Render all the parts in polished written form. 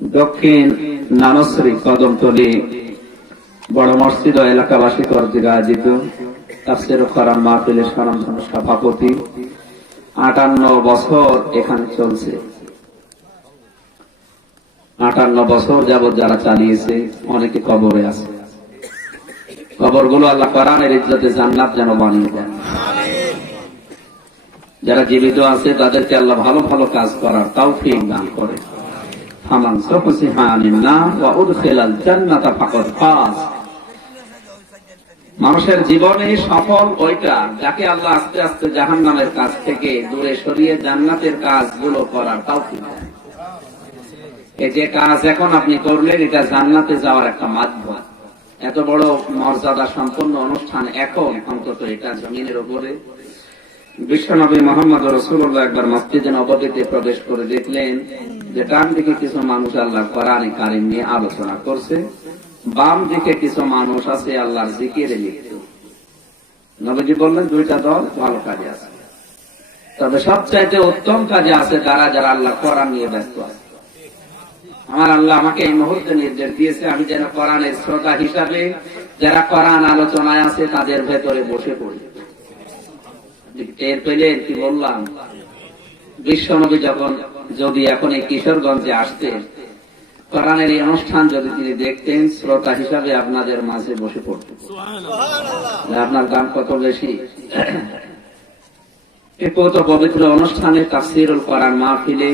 দক্ষিণ নানশ্রী কদমতলী বড় মসজিদ ও এলাকাবাসী কর্তৃক আয়োজিত তাফসীর কোরআন মাহফিলের স্বনামধন্য সভাপতি 58 বছর এখানে চলছে। 58 বছর যাবৎ যারা চালিয়েছে অনেকে কবরে আছে। কবরগুলো আল্লাহ কোরআনের ইজ্জতে জান্নাত যেন বানিয়ে দেন। যারা জীবিত আছে তাদেরকে আল্লাহ ভালো ভালো কাজ করার তৌফিক দান করে। ফামান সুহসিহা আনিন নার ওয়া উদখিলাল জান্নাতা ফাকাদ ফাজ। মানুষের জীবনে সফল ওইটা যাকে আল্লাহ আস্তে আস্তে জাহান্নামের কাছ থেকে দূরে সরিয়ে জান্নাতের কাজগুলো করার তৌফিক দেন। এই যে কাজ এখন আপনি করলেন এটা জান্নাতে যাওয়ার একটা মাধ্যম। এত বড় মর্যাদা সম্পন্ন অনুষ্ঠান এখন অন্তত এটা জমিনের উপরে। বিশ্বনবী মুহাম্মদ রাসূলুল্লাহ একবার মসজিদে নববীতে প্রবেশ করে দেখলেন যে ডান দিকে কিছু মানুষ আল্লাহর কোরআন কারীম নিয়ে আলোচনা করছে, বাম দিকে কিছু মানুষ আছে আল্লাহর জিকিরে লিপ্ত। নবীজি বললেন দুইটা দল ভালো কাজে আছে, তবে সবচাইতে উত্তম কাজে আছে তারা যারা আল্লাহ কোরআন নিয়ে ব্যস্ত আছে। আমার আল্লাহ আমাকে এই মুহূর্তে নির্দেশ দিয়েছে আমি যেন কোরআনের শ্রোতা হিসাবে যারা কোরআন আলোচনায় আছে তাদের ভেতরে বসে পড়ি। টের পেলেন কি বললাম? বিশ্বনবী যখন যদি এখন এই কিশোরগঞ্জে আসতেন, কোরআনের এই অনুষ্ঠান যদি তিনি দেখতেন, শ্রোতা হিসাবে আপনাদের মাঝে বসে পড়তেন। আপনার দাম কত বেশি। এই পবিত্র অনুষ্ঠানে তাফসীরুল কোরআন মাহফিলে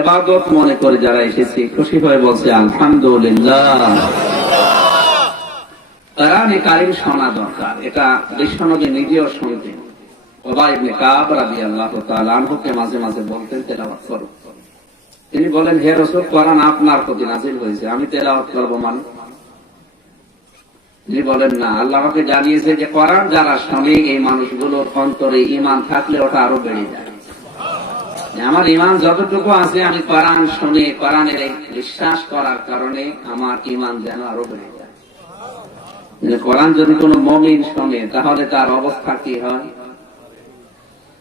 ইবাদত মনে করে যারা এসেছে খুশি হয়ে বলছে আলহামদুলিল্লাহ। কোরআনে কারীম শোনা দরকার, এটা বিশ্বনবী নিজেও শুনতেন। উবাই ইবনে কাব রাদিয়াল্লাহু তাআলা আনহুকে মাঝে মাঝে বলতেন তেলাওয়াত করো। তিনি বলেন হে রাসূল কোরআন আপনার প্রতি নাযিল হয়েছে, আমি তেলাওয়াত করব মানে? তিনি বলেন না, আল্লাহ আমাকে জানিয়েছে যে কোরআন যারা শোনে এই মানুষগুলোর অন্তরে ঈমান থাকলে ওটা আরো বেড়ে যায়। আমার ঈমান যতটুকু আছে আমি কোরআন শুনে কোরআনের এই বিশ্বাস করার কারণে আমার ঈমান যেন আরো বেড়ে যায়। কোরআন যদি কোনো মুমিন শোনে তাহলে তার অবস্থা কি হয়?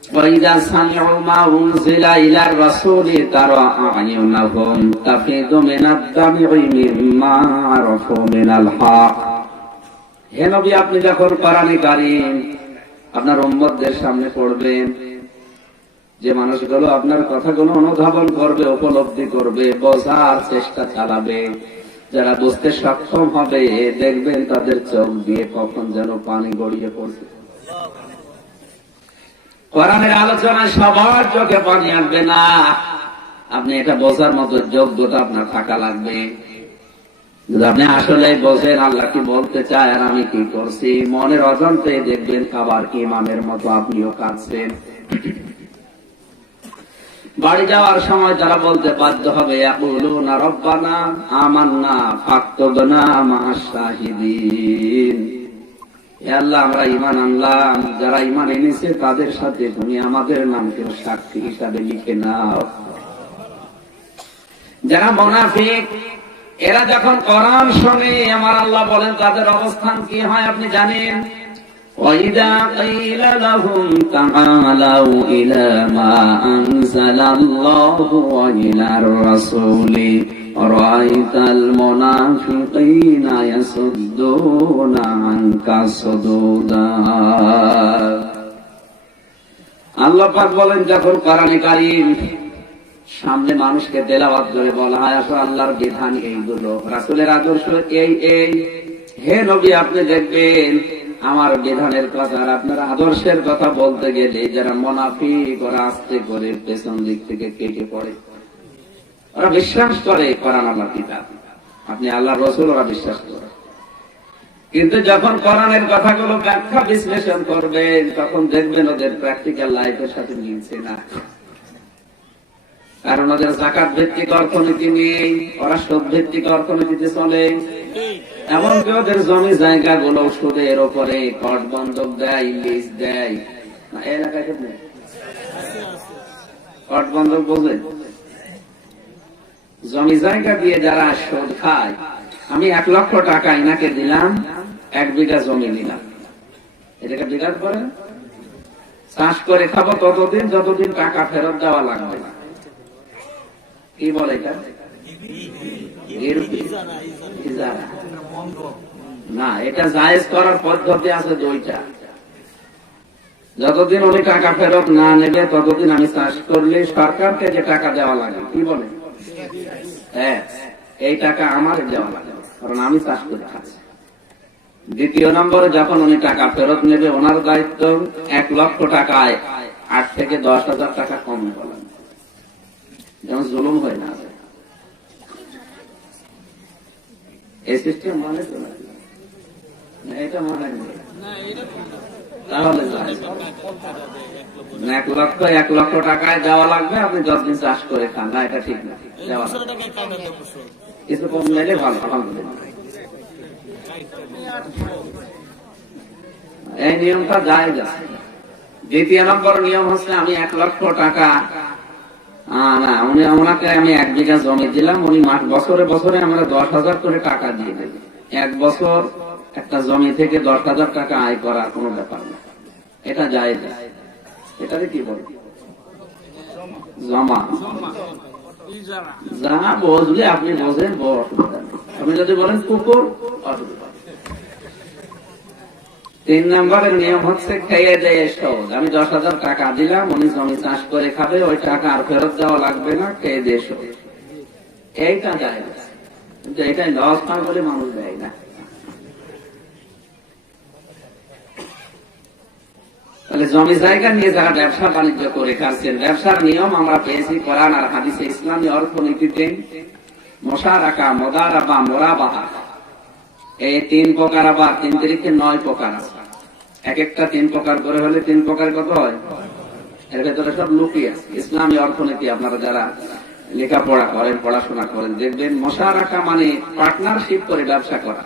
وَإِذَا سَمِعُوا مَا أُنزِلَ إِلَى الرَّسُولِ تَرَى أَعْيُنَهُمْ تَفِيضُ مِنَ الدَّمْعِ مِمَّا عَرَفُوا مِنَ الْحَقِّ। হে নবী, আপনি যখন কোরআনে কারীম আপনার উম্মতদের সামনে পড়বেন, যে মানুষগুলো আপনার কথাগুলো অনুধাবন করবে, উপলব্ধি করবে, বোঝার চেষ্টা চালাবে, যারা বুঝতে সক্ষম হবে, দেখবেন তাদের চোখ দিয়ে কখন যেন পানি গড়িয়ে পড়ছে। কোরআনের আলোচনায় সবার চোখে পানি আসবে না, আপনি এটা বোঝার মতো যোগ্যতা আপনার থাকা লাগবে। যদি আপনি আসলে বোঝেন আল্লাহ কি বলতে চায় আর আমি কি করছি, মনের অজান্তে দেখবেন খাবার ইমামের মতো আপনিও কাঁদছেন। বাড়ি যাওয়ার সময় যারা বলতে বাধ্য হবে ইয়াকুলুনা রব্বানা আমান্না ফাকতুবনা মা'আশ শাহিদিন। হে আল্লাহ, আমরা ঈমান আনলাম, যারা ঈমান এনেছে তাদের সাথে তুমি আমাদের নামকে সাক্ষী হিসাবে লিখে নাও। যারা মুনাফিক এরা যখন কোরআন শোনে আমার আল্লাহ বলেন তাদের অবস্থান কি হয় আপনি জানেন? وَإِذَا قِيلَ لَهُمْ تَعَالَوْا إِلَى مَا أَنزَلَ اللَّهُ وَإِلَى الرَّسُولِ رَأَيْتَ الْمُنَافِقِينَ يَصُدُّونَ عَنكَ صُدُودًا। আল্লাহ পাক বলেন যখন কোরআনে কারীম সামনে মানুষকে তেলাওয়াত করে বলা হয় আসলে আল্লাহর বিধান এইগুলো, রাসূলের আদর্শ এই, হে নবী আপনি দেখবেন আমার বিধানের কথা আর আপনার আদর্শের কথা বলতে গেলে যারা মুনাফিক ওরা আস্তে করে পেছন দিক থেকে কেটে পড়ে। ওরা বিশ্বাস করে কোরআন আল্লাহর কিতাব, আপনি আল্লাহর রাসূল, ওরা বিশ্বাস করে। কিন্তু যখন কোরআনের কথাগুলো ব্যাখ্যা বিশ্লেষণ করবেন তখন দেখবেন ওদের প্র্যাকটিক্যাল লাইফের সাথে মিলছে না। কারণ ওদের যাকাত ভিত্তিক অর্থনীতি নেই, ওরা সুদ ভিত্তিক অর্থনীতিতে চলে। এমনকি ওদের জমি জায়গা গুলো সুদের ওপরে কট বন্ধক দেয়, লিজ দেয়। এলাকায় কট বন্ধক বোঝে? জমি জায়গা দিয়ে যারা সুদ খায়, আমি 1 লক্ষ টাকা ইনাকে দিলাম, 1 বিঘা জমি নিলাম, এটাকে বিরাট করে চাষ করে খাবো ততদিন যতদিন টাকা ফেরত দেওয়া লাগবে না। কি বলে এটা? ইজারা না, এটা জায়েজ করার পদ্ধতি আছে দুইটা। যতদিন উনি টাকা ফেরত না নেবে ততদিন আমি চাষ করলে সরকারকে যে টাকা দেওয়া লাগে, কি বলে, হ্যাঁ, এই টাকা আমার দেওয়া লাগে, কারণ আমি চাষ করে খাচ্ছি। দ্বিতীয় নম্বরে যখন উনি টাকা ফেরত নেবে, ওনার দায়িত্ব 1 লক্ষ টাকায় 8 থেকে 10,000 টাকা কম বলেন, যেমন জুলুম হয় না। এই সিস্টেম মানে তো না, এটা মানে তাহলে 1 লক্ষ টাকায় দেওয়া লাগবে, আপনি 10 দিন চাষ করে খান, না এটা ঠিক না। দেওয়া কিছু কম নিলে ভালো, আলহামদুলিল্লাহ। এই নিয়মটা জায়েজ আছে। দ্বিতীয় নম্বর নিয়ম হচ্ছে, আমি 1 লক্ষ টাকা না, ওনাকে আমি 1 বিঘা জমি দিলাম, উনি বছরে বছরে আমরা 10,000 করে টাকা দিয়ে দেবেন। 1 বছর একটা জমি থেকে 10,000 টাকা আয় করার কোনো ব্যাপার না, এটা জায়েজ। এটাকে কি বলে, জমা। যা বুঝলে আপনি বোঝেন, আপনি যদি বলেন কুকুর, অসুবিধা। 3 নম্বরের নিয়ম হচ্ছে, খেয়ে দেয় সহজ। আমি 10,000 টাকা দিলাম, উনি জমি চাষ করে খাবে, ওই টাকা আর ফেরত দেওয়া লাগবে না, খেয়ে দেয় সহজ। এইটা জায়েজ, কিন্তু এটাই লস না বলে মানুষ দেয় না। তাহলে জমি জায়গা নিয়ে যারা ব্যবসা বাণিজ্য করে খাচ্ছেন, ব্যবসার নিয়ম আমরা পেয়েছি কোরআন আর হাদিসে। ইসলামী অর্থনীতিতে মুশারাকা, মুদারাবা, মুরাবাহা, এই 3 প্রকার, আবার 3 তিরিখে 9 প্রকার আছে। এক একটা 3 প্রকার করে হলে 3 প্রকার কত হয়? এর ভেতরে সব লুকিয়ে আছে। ইসলামী অর্থনীতি আপনারা যারা লেখাপড়া করেন, পড়াশোনা করেন, দেখবেন মুশারাকা মানে পার্টনারশিপ করে ব্যবসা করা।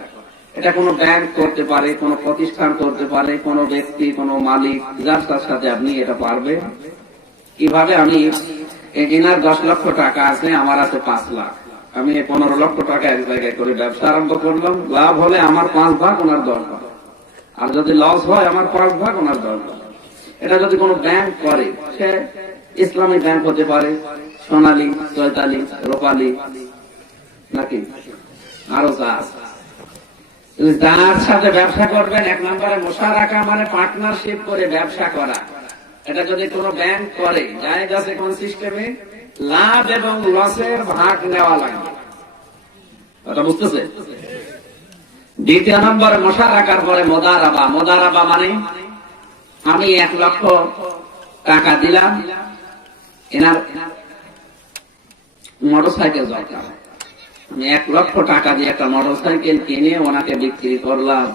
এটা কোনো ব্যাংক করতে পারে, কোনো প্রতিষ্ঠান করতে পারে, কোনো ব্যক্তি, কোনো মালিক, যার সাথে আপনি এটা পারবেন। কিভাবে, আমি এনার 10 লক্ষ টাকা আছে, আমার আছে 5 লাখ, আমি 15 লক্ষ টাকা এক জায়গায় করে ব্যবসা আরম্ভ করলাম। লাভ হলে আমার 5 ভাগ, ওনার 10 ভাগ, আর যদি লস হয় আমার 5 ভাগ, ওনার 10 ভাগ। এটা যদি কোনো ব্যাংক করে, সে ইসলামী ব্যাংক হতে পারে, সোনালী, চৈতালি, রূপালী, নাকি আরো যা আছে, যার সাথে ব্যবসা করবেন। 1 নম্বরে মুশারাকা মানে পার্টনারশিপ করে ব্যবসা করা। এটা যদি কোনো ব্যাংক করে, জায়েজ আছে কোন সিস্টেমে, লাভ এবং লসের ভাগ নেওয়া লাগবে, কথা বুঝতেছে? দ্বিতীয় নম্বরে মুশারাকার পরে মুদারাবা। মুদারাবা মানে আমি 1 লক্ষ টাকা দিলাম, এনার মোটরসাইকেল দরকার, আমি 1 লক্ষ টাকা দিয়ে একটা মোটরসাইকেল কিনে ওনাকে বিক্রি করলাম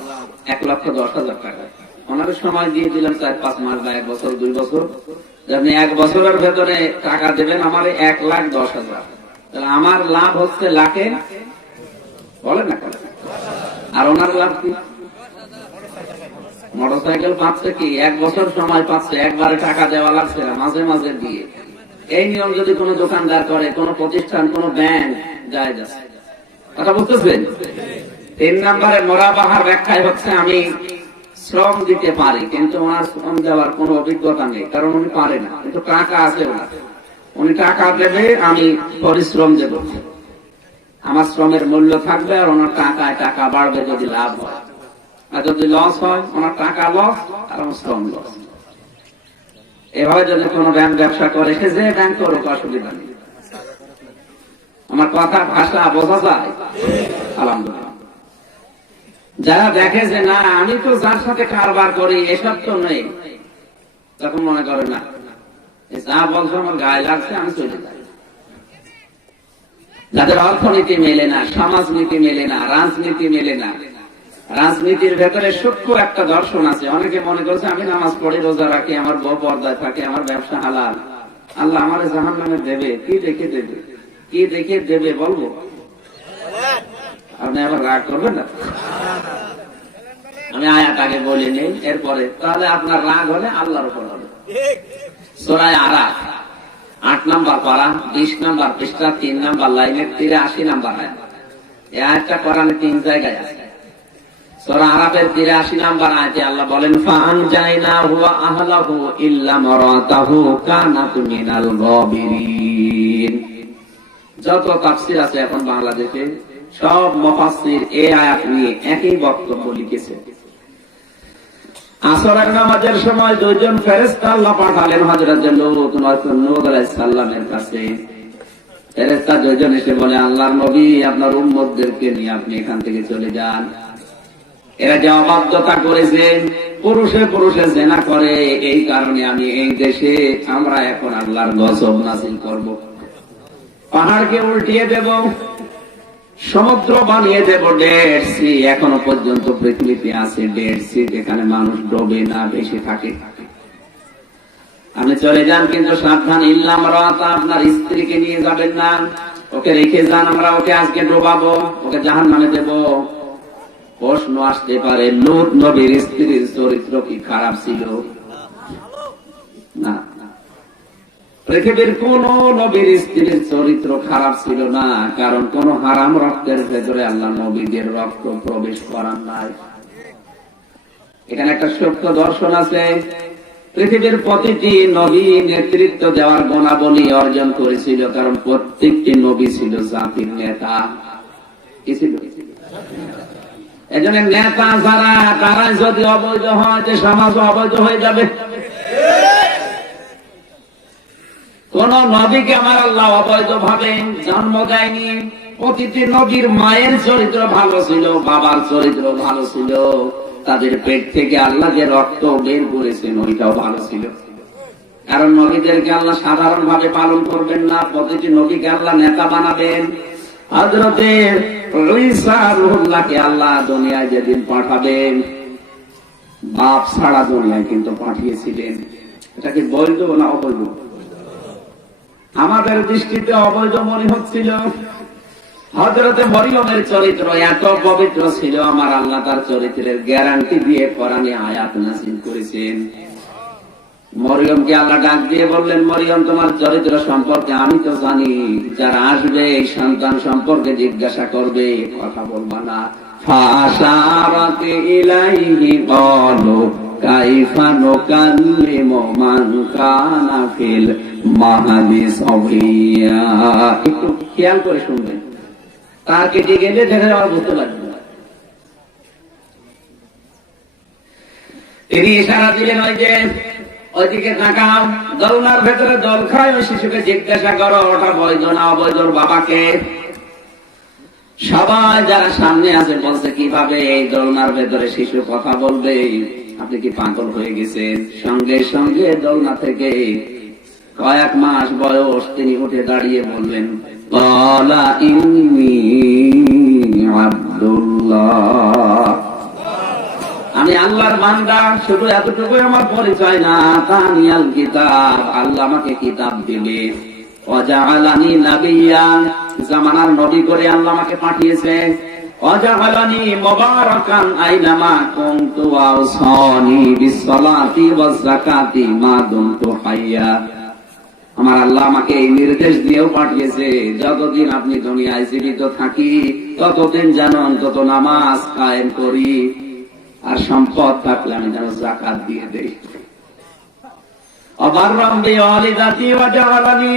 1,10,000 টাকা। ওনার সময় দিয়ে দিলাম 4-5 মাস বা 1 বছর, 2 বছর। আপনি 1 বছরের ভেতরে টাকা দেবেন আমার 1,10,000, তাহলে আমার লাভ হচ্ছে লাখে, বলেন না, আর ওনার লাভ কি? মোটরসাইকেল পাচ্ছে কি, 1 বছর সময় পাচ্ছে, একবারে টাকা দেওয়া লাগছে না, মাঝে মাঝে দিয়ে। এই নিয়ম যদি কোনো দোকানদার করে, কোনো প্রতিষ্ঠান, কোনো ব্যাংক, জায়েজ আছে, কথা বুঝতেছেন? 3 নম্বরে মুরাবাহার ব্যাখ্যায় হচ্ছে, আমি শ্রম দিতে পারি কিন্তু ওনার শ্রম দেওয়ার কোনো অভিজ্ঞতা নেই, কারণ উনি পারে না, কিন্তু টাকা আছে ওনার, উনি টাকা দেবে, আমি পরিশ্রম দেব, আমার শ্রমের মূল্য থাকবে, আর ওনার টাকায় টাকা বাড়বে যদি লাভ হয়। আর যদি লস হয়, ওনার টাকা লস আর আমার শ্রম লস। এভাবে যদি কোনো ব্যাংক ব্যবসা করে, সে যে ব্যাংক করুক, অসুবিধা নেই। আমার কথা ভাষা বোঝা যায়? আলহামদুলিল্লাহ। যারা দেখে যে না, আমি তো যার সাথে কারবার করি এসব তো নেই, তখন মনে করে না, যা বলছো আমার গায়ে লাগছে, আমি চলে যাই। যাদের অর্থনীতি মেলে না, সমাজনীতি মেলে না, রাজনীতি মেলে না, রাজনীতির ভেতরে সূক্ষ্ম একটা দর্শন আছে। অনেকে মনে করছে আমি নামাজ পড়ি, রোজা রাখি, আমার বউ পর্দায় থাকে, আমার ব্যবসা হালাল, আল্লাহ আমার জাহান্নামে দেবে। কি দেখে দেবে, কি দেখে দেবে বলবো? আপনি আবার রাগ করবেন না, আমি আয়াত আগে বলি নেই, এরপরে তাহলে আপনার রাগ হলে আল্লাহর উপর হবে। সূরা আরাফ 8 নম্বর পারা, 20 নম্বর পৃষ্ঠা, 3 নম্বর লাইনের 83 নম্বর আয়াত। এই আয়াতটা কোরআনে 3 জায়গায় আছে। সূরা আরাফের 83 নম্বর আয়াতে আল্লাহ বলেন, ফাআনজাইনাহু ওয়া আহলাহু ইল্লা মারাতাহু কানাত মিনাল গাবিরিন। যত তাফসীর আছে এখন বাংলাদেশে সব মুফাসসির এই আয়াত নিয়ে একই বক্তব্য লিখেছে। আসরের নামাজের সময় দুইজন ফেরেশতা আল্লাহ পাঠালেন হযরত নূহ আলাইহিস সালামের কাছে। ফেরেশতা দুইজন এসে বলে, আল্লাহর নবী আপনার উম্মতদেরকে নিয়ে আপনি এখান থেকে চলে যান। এরা যে অবাধ্যতা করেছে, পুরুষে পুরুষে জিনা করে, এই কারণে আমি এই দেশে আমরা এখন আল্লাহর গজব নাযিল করব। পাহাড়কে উল্টিয়ে দেব, সমুদ্র বানিয়ে দেব, ডেড সি। এখনো পর্যন্ত পৃথিবীতে আছে ডেড সি, যেখানে মানুষ ডোবে না, বেশি থাকে। আপনি চলে যান, কিন্তু সাবধান, ইল্লাম রাতা, আপনার স্ত্রীকে নিয়ে যাবেন না, ওকে রেখে যান, আমরা ওকে আজকে ডোবাবো, ওকে জাহান্নামে দেব। প্রশ্ন আসতে পারে, লূত নবীর স্ত্রীর চরিত্র কি খারাপ ছিল? না, পৃথিবীর কোন নবীর স্ত্রীর চরিত্র খারাপ ছিল না, কারণ কোন হারাম রক্তের ভেতরে আল্লাহ নবীদের রক্ত প্রবেশ করান নাই। এখানে একটা সত্য দর্শন আছে, পৃথিবীর প্রতিটি নবী নেতৃত্ব দেওয়ার গুণাবলী অর্জন করেছিল, কারণ প্রত্যেকটি নবী ছিল জাতির নেতা। কি ছিল? এজন্য নেতা যারা, তারা যদি অবৈধ হয়, যে সমাজ অবৈধ হয়ে যাবে। কোন নবীকে আমার আল্লাহ অবৈধ ভাবে জন্ম দেয়নি। প্রতিটি নবীর মায়ের চরিত্র ভালো ছিল, বাবার চরিত্র ভালো ছিল, তাদের পেট থেকে আল্লাহ যে রক্ত বের করেছেন ওইটাও ভালো ছিল। কারণ নবীদেরকে আল্লাহ সাধারণ ভাবে পালন করবেন না, প্রতিটি নবীকে আল্লাহ নেতা বানাবেন। হযরতে ঈসা রূহুল্লাহকে আল্লাহ দুনিয়ায় যেদিন পাঠাবেন, বাপ ছাড়া দুনিয়ায় কিন্তু পাঠিয়েছিলেন। এটা কি বৈধ না অবৈধ? আমাদের দৃষ্টিতে অবৈধ মনে হচ্ছিল। হযরতে মরিয়মের চরিত্র এত পবিত্র ছিল, আমার আল্লাহ তার চরিত্রের গ্যারান্টি দিয়ে কোরআনে আয়াত নাযিল করেছেন। মরিয়মকে আল্লাহ ডাক দিয়ে বললেন, মরিয়ম তোমার চরিত্র সম্পর্কে আমি তো জানি, যারা আসবে এই সন্তান সম্পর্কে জিজ্ঞাসা করবে, কথা বলবা না। ফাশারাত ইলাইহি ক্বালু কাইফা নুকাল্লিমু মান কানা ফিল মাহদি সাবিয়া। একটু খেয়াল করে শুনবেন, তার কেটে গেলে দেখে যাওয়ার বুঝতে পারবেন না। তিনি ইশারা দিলেন, ওই যে ওইদিকে তাকাও, দোলনার ভেতরে দোল খায়, ওই শিশুকে জিজ্ঞাসা করো ওটা বৈধ না অবৈধ, বাবাকে। সবাই যারা সামনে আছে বলছে, কিভাবে এই দোলনার ভেতরে শিশু কথা বলবে? আপনি কি পাগল হয়ে গেছেন? সঙ্গে সঙ্গে দোলনা থেকে কয়েক মাস বয়স তিনি উঠে দাঁড়িয়ে বললেন, ক্বালা ইন্নী আব্দুল্লাহ, আমি আল্লাহর বান্দা। শুধু এতটুকুই আমার পরিচয় না, তানিয়াল কিতাব, আল্লাহ আমাকে কিতাব দিলে, ওয়াজআলানি নাবিয়্যা, জামানার নবী করে আল্লাহ আমাকে পাঠিয়েছে, ওয়াজআলানি মুবারাকান আইনামা কুনতু ওয়া আওসানি বিসসালাতি ওয়াজ যাকাতি মা দুমতু হাইয়া। আমার আল্লাহ আমাকে এই নির্দেশ দিয়েও পাঠিয়েছে, যতদিন আপনি দুনিয়ায় জীবিত থাকি ততদিন যেন অন্তত নামাজ কায়েম করি, আর সম্পদ থাকলে আমি যেন যাকাত দিয়ে দেই। অবাররাম বিওয়ালিদাতি ওয়াজআলানি,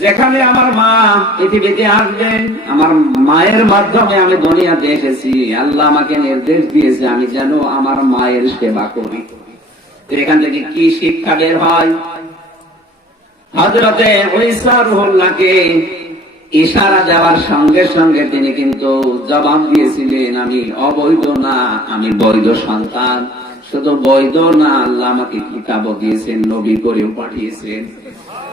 যেখানে আমার মা পৃথিবীতে আসবেন, আমার মায়ের মাধ্যমে আমি দুনিয়াতে এসেছি, আল্লাহ আমাকে নির্দেশ দিয়েছে আমি যেন আমার মায়ের সেবা করি। এখান থেকে কি শিক্ষা বের হয়? হযরতে ঈসা রূহুল্লাহকে ইশারা দেওয়ার সঙ্গে সঙ্গে তিনি কিন্তু জবাব দিয়েছিলেন, আমি অবৈধ না, আমি বৈধ সন্তান। শুধু বৈধ না, আল্লাহ আমাকে কিতাবও দিয়েছেন, নবী করেও পাঠিয়েছেন।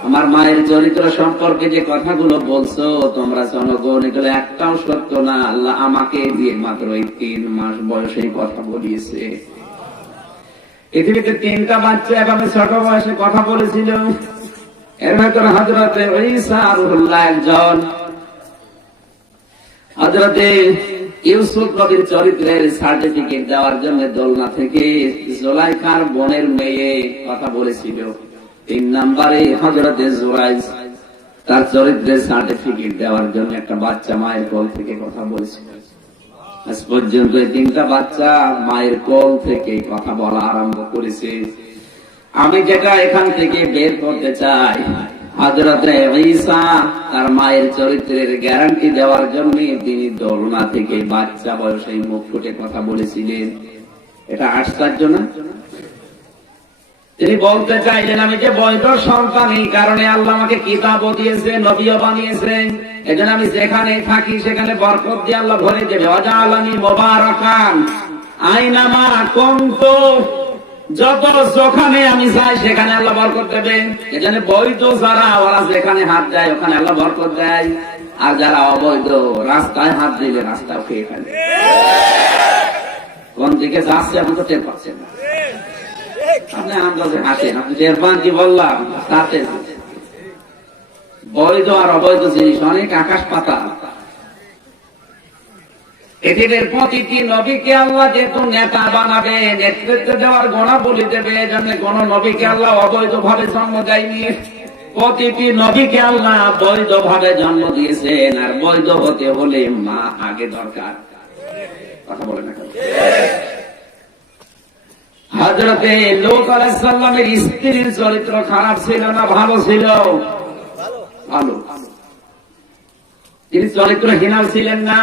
আমার মায়ের চরিত্র সম্পর্কে যে কথাগুলো বলছো তোমরা জনগণ, এগুলো একটাও সত্য না। আল্লাহ আমাকে দিয়ে মাত্র এই 3 মাস বয়সে কথা বলিয়েছে। পৃথিবীতে 3টা বাচ্চা এভাবে ছোট বয়সে কথা বলেছিল, এর ভেতরে হযরতে ঈসা রূহুল্লাহ একজন। হযরতে ইউসুফ নবীর চরিত্রের সার্টিফিকেট দেওয়ার জন্য দোলনা থেকে জুলাইখার বোনের মেয়ে কথা বলেছিল। 3 নম্বরে হযরতে জুরাইজ, তার চরিত্রের সার্টিফিকেট দেওয়ার জন্য একটা বাচ্চা মায়ের কোল থেকে কথা বলেছিল। আজ পর্যন্ত 3টা বাচ্চা মায়ের কোল থেকে কথা বলা আরম্ভ করেছে। আমি যেটা এখান থেকে বের করতে চাই, হযরতে ঈসা তার মায়ের চরিত্রের গ্যারান্টি দেওয়ার জন্য তিনি দোলনা থেকে বাচ্চা বয়সে মুখ ফুটে কথা বলেছিলেন। এটা আশ্চর্য না? তিনি বলতে চাইলেন, আমি যে বৈধ সন্তান, এই কারণে আল্লাহ আমাকে কিতাবও দিয়েছে, নবীও বানিয়েছেন। এজন্য আমি যেখানে থাকি সেখানে বরকত দিয়ে আল্লাহ ভরে দেবে। ওয়াজআলানি মুবারাকান আইনামা কুনতু, যত যেখানে আমি যাই সেখানে আল্লাহ বরকত দেবে। এজন্য বৈধ যারা, ওরা যেখানে হাত দেয় ওখানে আল্লাহ বরকত দেয়, আর যারা অবৈধ রাস্তায় হাত দিলে রাস্তাও খেয়ে ফেলে। কোন দিকে যাচ্ছে আপনি তো টের পাচ্ছেন না। আপনি আন্দাজে হাসেন, আপনি টের পান কি বললাম? তাতে বৈধ আর অবৈধ জিনিস অনেক আকাশ পাতাল। পৃথিবীর প্রতিটি নবীকে আল্লাহ যেহেতু নেতা বানাবে, নেতৃত্ব দেওয়ার গুণাবলী দেবে, এজন্য কোন নবীকে আল্লাহ অবৈধ ভাবে জন্ম দেয়নি। প্রতিটি নবীকে আল্লাহ বৈধ ভাবে জন্ম দিয়েছেন, আর বৈধ হতে হলে মা আগে দরকার। কথা বলে না? হযরতে লূত আলাইহিস সালামের স্ত্রীর চরিত্র খারাপ ছিল না ভালো ছিল? ভালো। তিনি চরিত্রহীন ছিলেন না।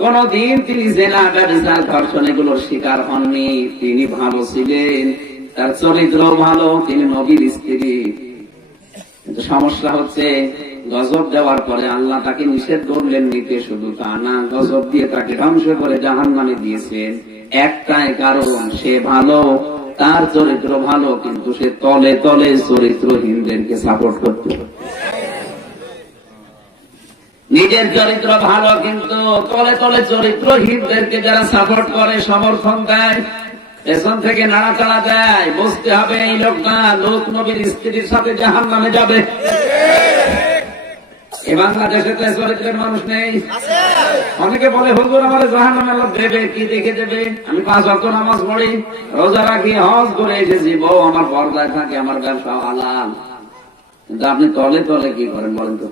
কোনদিন তিনি জেনা, ব্যভিচার, ধর্ষণ এগুলোর শিকার হননি। তিনি ভালো ছিলেন, তার চরিত্র ভালো, তিনি নবীর স্ত্রী। কিন্তু সমস্যা হচ্ছে, গজব দেওয়ার পরে আল্লাহ তাকে নিষেধ করলেন নিতে। শুধু তা না, গজব দিয়ে তাকে ধ্বংস করে জাহান্নামে দিয়েছেন। একটাই কারণ, সে ভালো, তার চরিত্র ভালো, কিন্তু সে তলে তলে চরিত্রহীনদেরকে সাপোর্ট করত। নিজের চরিত্র ভালো, কিন্তু তলে তলে চরিত্রহীনদেরকে যারা সাপোর্ট করে, সমর্থন দেয়, পেছন থেকে নাড়াচাড়া দেয়, বুঝতে হবে এই লোকটা লোক নবীর স্ত্রীর সাথে জাহান্নামে যাবে। এই বাংলাদেশে তো চরিত্রের মানুষ নেই। অনেকে বলে, হুজুর আমার জাহান্নামে আল্লাহ দেবে, কি দেখে দেবে? আমি 5 ওয়াক্ত নামাজ পড়ি, রোজা রাখি, হজ করে এসেছি, বউ আমার পর্দায় থাকে, আমার ব্যবসা হালাল। কিন্তু আপনি তলে তলে কি করেন বলেন তো?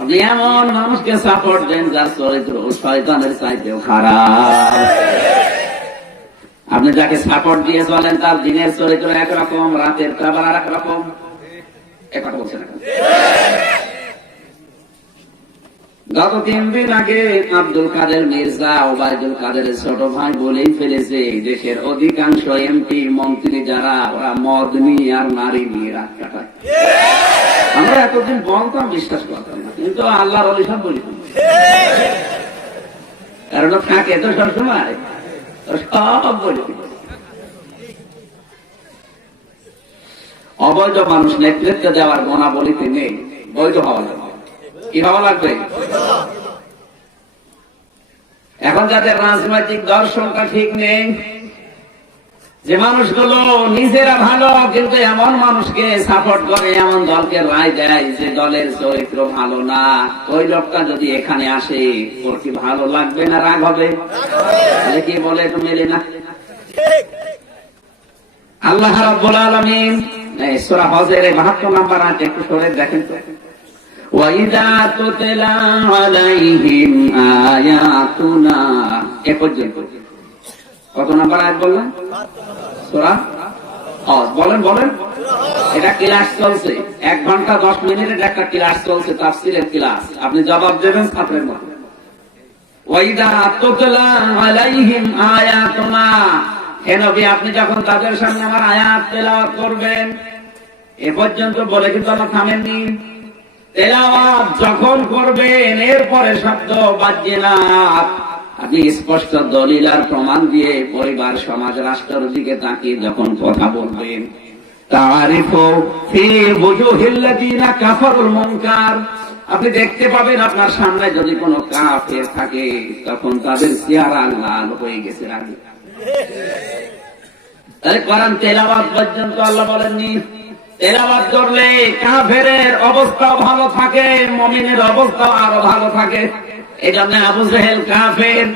আপনি এমন মানুষকে সাপোর্ট দেন যার চরিত্র শয়তানের চাইতেও খারাপ। আপনি যাকে সাপোর্ট দিয়ে চলেন তার দিনের চরিত্র একরকম, রাতের আবার আর একরকম। কথা বলছেন। গত 3 দিন আগে আব্দুল কাদের মির্জা ওবায়দুল কাদেরের ছোট ভাই বলেই ফেলেছে, দেশের অধিকাংশ এমপি মন্ত্রী যারা, ওরা মদ নিয়ে আর নারী নিয়ে রাত কাটায়। আমরা এতদিন বলতাম, বিশ্বাস করতাম না, কিন্তু আল্লাহর ওলি সব বলি, কারণ থাকে তো সবসময় সব বলি। অবৈধ মানুষ নেতৃত্ব দেওয়ার গুণাবলীতে নেই, বৈধ হওয়া লাগবে। কি হওয়া লাগবে? এখন যাদের রাজনৈতিক দর্শনটা ঠিক নেই, যে মানুষগুলো নিজেরা ভালো কিন্তু এমন মানুষকে সাপোর্ট করে, এমন দলকে রায় দেয় যে দলের চরিত্র ভালো না, ওই লোকটা যদি এখানে আসে ওর কি ভালো লাগবে না রাগ হবে? তাহলে কি বলে, একটু মেলে না। আল্লাহ রাব্বুল আলামিন সূরা হজের 72 নম্বর আয়াত একটু সরে দেখেন তো। وَإِذَا تُتْلَى عَلَيْهِمْ آيَاتُنَا, এ পর্যন্ত কত নাম্বার আয়াত বললাম? সূরা হজ। বলেন বলেন। এটা ক্লাস চলছে, 1 ঘন্টা 10 মিনিটের একটা ক্লাস চলছে, তাফসীরের ক্লাস। আপনি জবাব দেবেন ছাত্রের মতো। وَإِذَا تُتْلَى عَلَيْهِمْ آيَاتُنَا, হে নবী আপনি যখন তাদের সামনে আমার আয়াত তেলাওয়াত করবেন, এ পর্যন্ত বলে কিন্তু আল্লাহ থামেননি। তেলাওয়াত যখন করবেন এরপরে শব্দ বাজ্যিনাত, আপনি স্পষ্ট দলিল আর প্রমাণ দিয়ে পরিবার, সমাজ, রাষ্ট্রের দিকে তাকিয়ে যখন কথা বলবেন, তারিফু ফি বুজুহিল্লাযিনা কাফারুল মুনকার, আপনি দেখতে পাবেন আপনার সামনে যদি কোনো কাফের থাকে তখন তাদের চেহারা লাল হয়ে গেছে রাগে। তাই কোরআন তেলাওয়াত পর্যন্ত আল্লাহ বলেননি। তেলাওয়াত করলে কাফেরের অবস্থা ভালো থাকে, মুমিনের অবস্থা আরো ভালো থাকে। এই জন্য আবু জেহেল কাফের,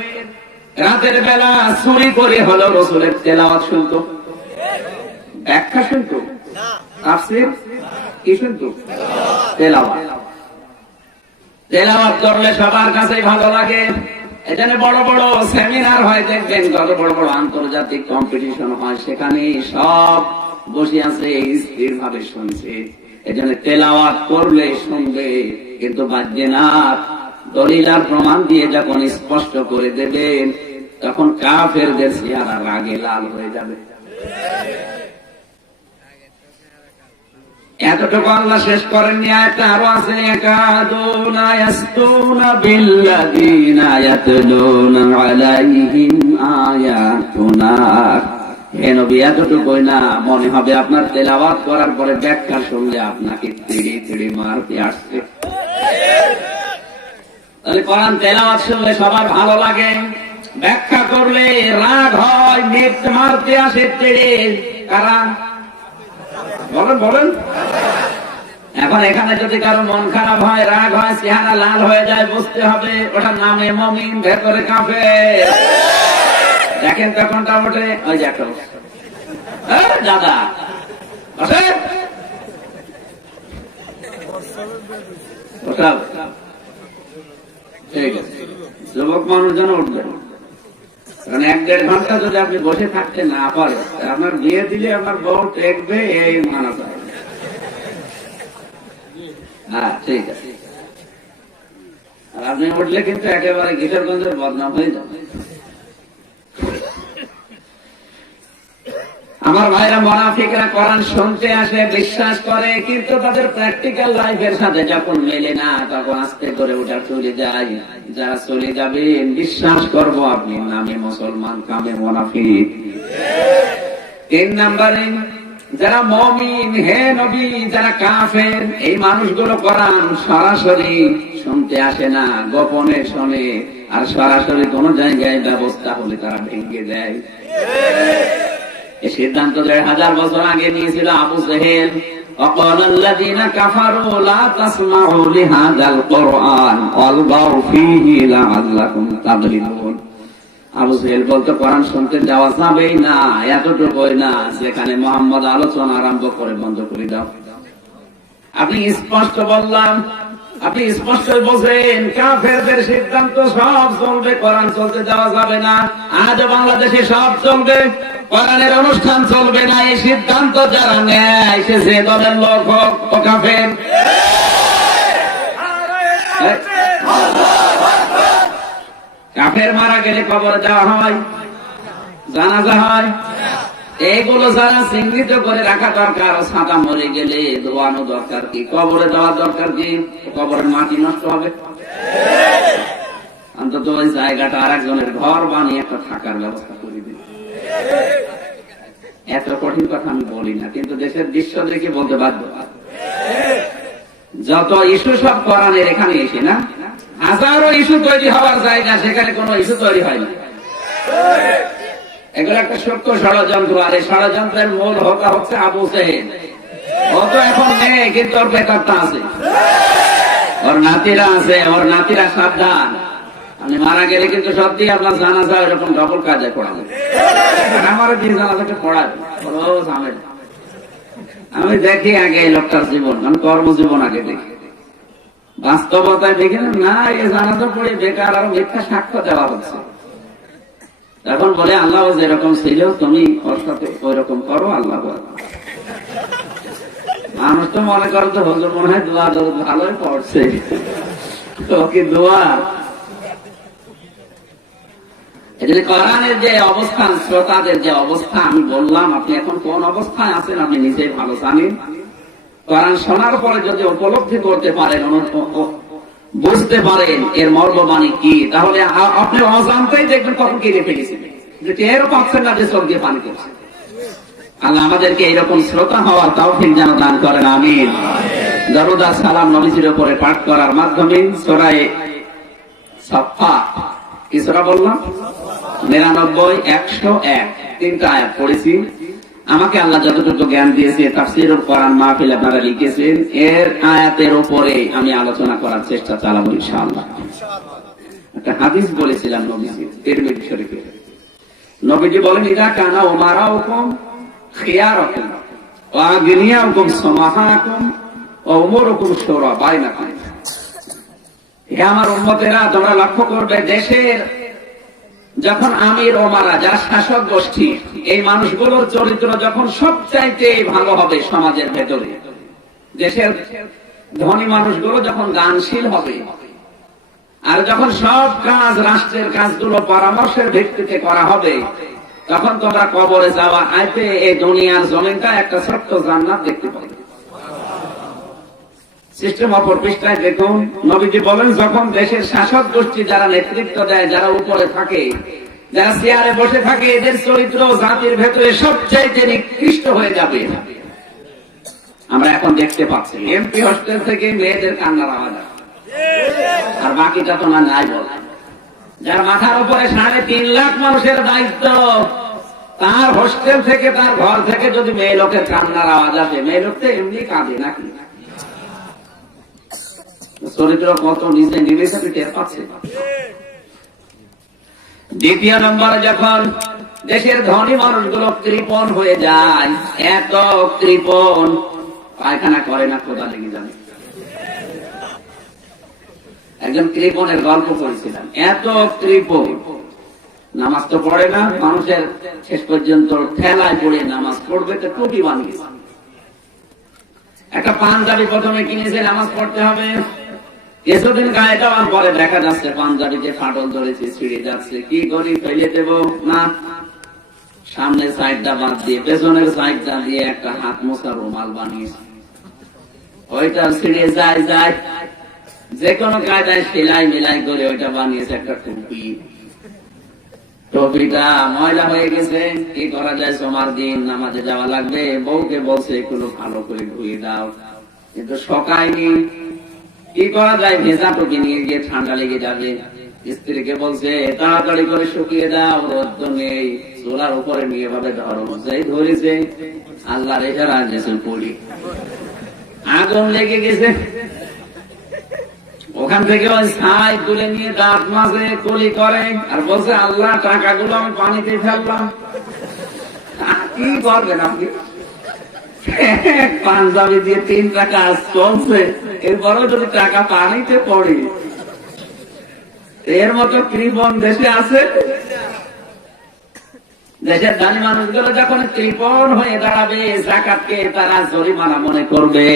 রাতের বেলা চুরি করে হলো রাসূলের তেলাওয়াত শুনতো, ব্যাখ্যা শুনতো, তাফসীর কি শুনতো? তেলাওয়াত। তেলাওয়াত করলে সবার কাছেই ভালো লাগে। এখানে বড় বড় সেমিনার হয়, দেখবেন কত বড় বড় আন্তর্জাতিক কম্পিটিশন হয়, সেখানে সব বসে আছে স্থির ভাবে শুনছে। এজন্য তেলাওয়াত করলে শুনবে, কিন্তু বাজ্যেনাথ দলিল আর প্রমাণ দিয়ে যখন স্পষ্ট করে দেবেন, তখন কাফেরদের চেহারা রাগে লাল হয়ে যাবে। এতটুকু আল্লাহ শেষ করেননি, আয়াতটা আরো আছে, ইয়াকাদুনা ইয়াসতুনা বিল্লাযিনা ইয়াতলুনা আলাইহিম আয়াতুনা। হে নবী, এতটুকুই না, মনে হবে আপনার তেলাওয়াত করার পরে ব্যাখ্যা শুনলে আপনাকে তিড়ি তিড়ি মারতে আসছে। তাহলে কোরআন তেলাওয়াত শুনলে সবার ভালো লাগে, ব্যাখ্যা করলে রাগ হয়, নেট মারতে আসে তেড়ে। কারা বলেন বলেন? এখন এখানে যদি কারো মন খারাপ হয়, রাগ হয়, চেহারা লাল হয়ে যায়, বুঝতে হবে ওটার নামে মুমিন, ভেতরে কাফের। দেখেন তখনটা ওঠে, ওই যে একটা দাদা বসে, ঠিক আছে, যুবক মানুষজন উঠবেন। কারণ 1-1.5 ঘন্টা যদি আপনি বসে থাকতে না পারেন, আপনার বিয়ে দিলে আপনার বউ টেকবে, এই মানা যায়। হ্যাঁ, ঠিক আছে। আর আপনি উঠলে কিন্তু একেবারে কিশোরগঞ্জের বদনাম হয়ে যাবে। আমার ভাইরা, মুনাফিকরা কোরআন শুনতে আসে, বিশ্বাস করে, কিন্তু তাদের প্র্যাকটিক্যাল লাইফের সাথে যখন মেলে না, তখন আস্তে করে ওটা চলে যায়। যারা চলে যাবেন, বিশ্বাস করব আপনি নামে মুসলমান, কামে মুনাফিক। 3 নম্বরে যারা মুমিন, হে নবী, যারা কাফের, এই মানুষগুলো কোরআন সরাসরি শুনতে আসে না, গোপনে শোনে, আর সরাসরি কোন জায়গায় ব্যবস্থা হলে তারা ভেঙে দেয়। এই সিদ্ধান্ত 1000 বছর আগে নিয়েছিল আবু জেহেল। ওয়াকালাল্লাযীনা কাফারু লা তাসমাউ লিহাযাল কুরআন ওয়ালগাউ ফীহি লাআল্লাকুম তাগলিবুন। আবু জেহেল বলতো কোরআন শুনতে যাওয়া যাবেই না, এতটুকুই না, যেখানে মুহাম্মদ আলোচনা আরম্ভ করে বন্ধ করে দাও। আপনি স্পষ্ট বললাম, আপনি স্পষ্ট বোঝেন, কাফেরদের সিদ্ধান্ত সব চলবে, কোরআন চলতে যাওয়া যাবে না। আজ বাংলাদেশে সব চলবে, কোরআনের অনুষ্ঠান চলবে না। এই সিদ্ধান্ত যারা নেয়, সে যে দলের লোক হোক, ও কাফের। কাফের মারা গেলে কবরে যাওয়া হয়, জানাজা হয়, এইগুলো যারা চিহ্নিত করে রাখা দরকার। ছাতা মরে গেলে ধোয়ানো দরকার কি, কবরে দেওয়ার দরকার কি? কবরের মাটি নষ্ট হবে, অন্তত ওই জায়গাটা আর একজনের ঘর বানিয়ে একটা থাকার ব্যবস্থা করে দিন। এত কঠিন কথা আমি বলি না, কিন্তু দেশের দৃশ্য দেখে বলতে বাধ্য। যত ইস্যু সব কোরআনের এখানে এসে না, হাজারো ইস্যু তৈরি হওয়ার জায়গা, সেখানে কোনো ইস্যু তৈরি হয় না। এগুলো একটা সত্য ষড়যন্ত্র, আর এই ষড়যন্ত্রের মূল হোতা হচ্ছে আবু জেহেল। ও তো এখন নেই, কিন্তু ওর বেকারটা আছে, ওর নাতিরা আছে, ওর নাতিরা সাবধান। আপনি মারা গেলে কিন্তু সত্যি আপনার জানাজা এরকম ডবল কাজে পড়াবে। আমার দিয়ে জানাজাকে পড়াবে, আমি দেখি আগে এই লোকটার জীবন, মানে কর্মজীবন আগে দেখি, বাস্তবতায় দেখি না এই জানাজা পড়ে বেকার আর মিথ্যা সাক্ষ্য দেওয়া হচ্ছে। এখন বলে আল্লাহ যেরকম ছিল তুমি ওর সাথে ওই রকম করো, আল্লাহ। মানুষ তো মনে করো তো হুজুর মনে হয় দোয়া ভালোই পড়ছে, তো কি দোয়া? কোরআনের যে অবস্থান, শ্রোতাদের যে অবস্থা আমি বললাম, আপনি এখন কোন অবস্থায় আছেন আপনি নিজেই ভালো জানেন। কোরআন শোনার পরে যদি উপলব্ধি করতে পারেন, বুঝতে পারেন এর মর্মবাণী কি, তাহলে আপনি অজান্তেই দেখবেন কখন কেঁদে ফেলেছেন, যে টেরও পাচ্ছেন না যে চোখ দিয়ে পানি পড়ছে। আল্লাহ আমাদেরকে এইরকম শ্রোতা হওয়ার তৌফিক যেন দান করেন, আমিন। দরুদ আর সালাম নবীজির উপরে পাঠ করার মাধ্যমে সূরা সাফফা, কি সূরা বললাম? 99, 101, 3টা আয়াত পড়েছি। আমাকে আল্লাহ যতটুকু জ্ঞান দিয়েছে, তাফসীরুল কোরআন মাহফিল আপনারা লিখেছেন, এর আয়াতের উপরে আমি আলোচনা করার চেষ্টা চালাবো ইনশাআল্লাহ। একটা হাদিস বলেছিলাম নবীজি, তিরমিজি শরীফে। নবীজি বলেন, ইদা কানা উমারাউকুম খিয়ারাকুম ওয়া আগনিয়াকুম সামাহাকুম ওয়া উমুরুকুম শুরা বাইনাকুম। হে আমার উম্মতেরা, তোমরা লক্ষ্য করবে, দেশের যখন আমির ওমারা, যারা শাসক গোষ্ঠী, এই মানুষগুলোর চরিত্র যখন সবচাইতে ভালো হবে সমাজের ভেতরে, দেশের ধনী মানুষগুলো যখন দানশীল হবে, আর যখন সব কাজ রাষ্ট্রের কাজগুলো পরামর্শের ভিত্তিতে করা হবে, তখন তোমরা কবরে যাওয়া আইতে এই দুনিয়ার জমিনটা একটা ছোট্ট জান্নাত দেখতে পাবে। সিস্টেম অপর পৃষ্ঠায় দেখুন, নবীজি বলেন, যখন দেশের শাসক গোষ্ঠী যারা নেতৃত্ব দেয়, যারা উপরে থাকে, যারা চেয়ারে বসে থাকে, এদের চরিত্র জাতির ভেতরে সবচাইতে নিকৃষ্ট হয়ে যাবে। আমরা এখন দেখতে পাচ্ছি এমপি হোস্টেল থেকে মেয়েদের কান্নার আওয়াজ, আর বাকিটা তো নাই বলে। যার মাথার উপরে 3.5 লাখ মানুষের দায়িত্ব, তার হোস্টেল থেকে, তার ঘর থেকে যদি মেয়ে লোকের কান্নার আওয়াজ আসে, মেয়ে লোক তো এমনি কাঁদে নাকি? চরিত্র কত নিচে নিবেছে টের পাচ্ছে। দ্বিতীয় নম্বরে যখন দেশের ধনী মানুষগুলো কৃপণ হয়ে যায়, এত কৃপণ, পায়খানা করে না কোথা লেগে যাবে। একজন কৃপণের গল্প করেছিলাম, এত কৃপণ, নামাজ তো পড়ে না, মানুষের শেষ পর্যন্ত ঠেলায় পড়ে নামাজ পড়বে তো টুপি বানিয়েছে। একটা পাঞ্জাবি প্রথমে কিনেছে, নামাজ পড়তে হবে, কিছুদিন গায়ে দেওয়ার পরে দেখা যাচ্ছে পাঞ্জাবিতে ফাটল ধরেছে, ছিঁড়ে যাচ্ছে। কি করি, ফেলে দেব না, সামনের সাইডটা বাদ দিয়ে পেছনের সাইডটা দিয়ে একটা হাত মোছা রুমাল বানিয়েছে। ওইটা ছিঁড়ে যায় যায়, যে কোনো কায়দায় সেলাই মিলাই করে ওইটা বানিয়েছে একটা টুপি। টুপিটা ময়লা হয়ে গেছে, কি করা যায়, সোমার দিন নামাজে যাওয়া লাগবে, বউকে বলছে এগুলো ভালো করে ধুয়ে দাও, কিন্তু শোকায়নি। কি করা যায়, ভেজা টুপি নিয়ে গিয়ে ঠান্ডা লেগে যাবে। স্ত্রীকে বলছে তাড়াতাড়ি করে শুকিয়ে দাও, রোদ নেই, চুলার উপরে নিয়ে ভাবে ধরো। যেই ধরেছে, আল্লাহ রেখে রাখছে পড়ি, আগুন লেগে গেছে। ওখান থেকে ওই ছাই তুলে নিয়ে দাঁত মাঝে কলি করে আর বলছে, আল্লাহ টাকাগুলো আমি পানিতে ফেললাম। কি করবেন আপনি? পাঞ্জাবি দিয়ে 3 টাকা চলছে, এরপরও যদি টাকা পানিতে পড়ে, এর মতো কৃপণ দেশে আছে? দেশের ধনী মানুষগুলো যখন কৃপণ হয়ে দাঁড়াবে, যাকাতকে তারা জরিমানা মনে করবে,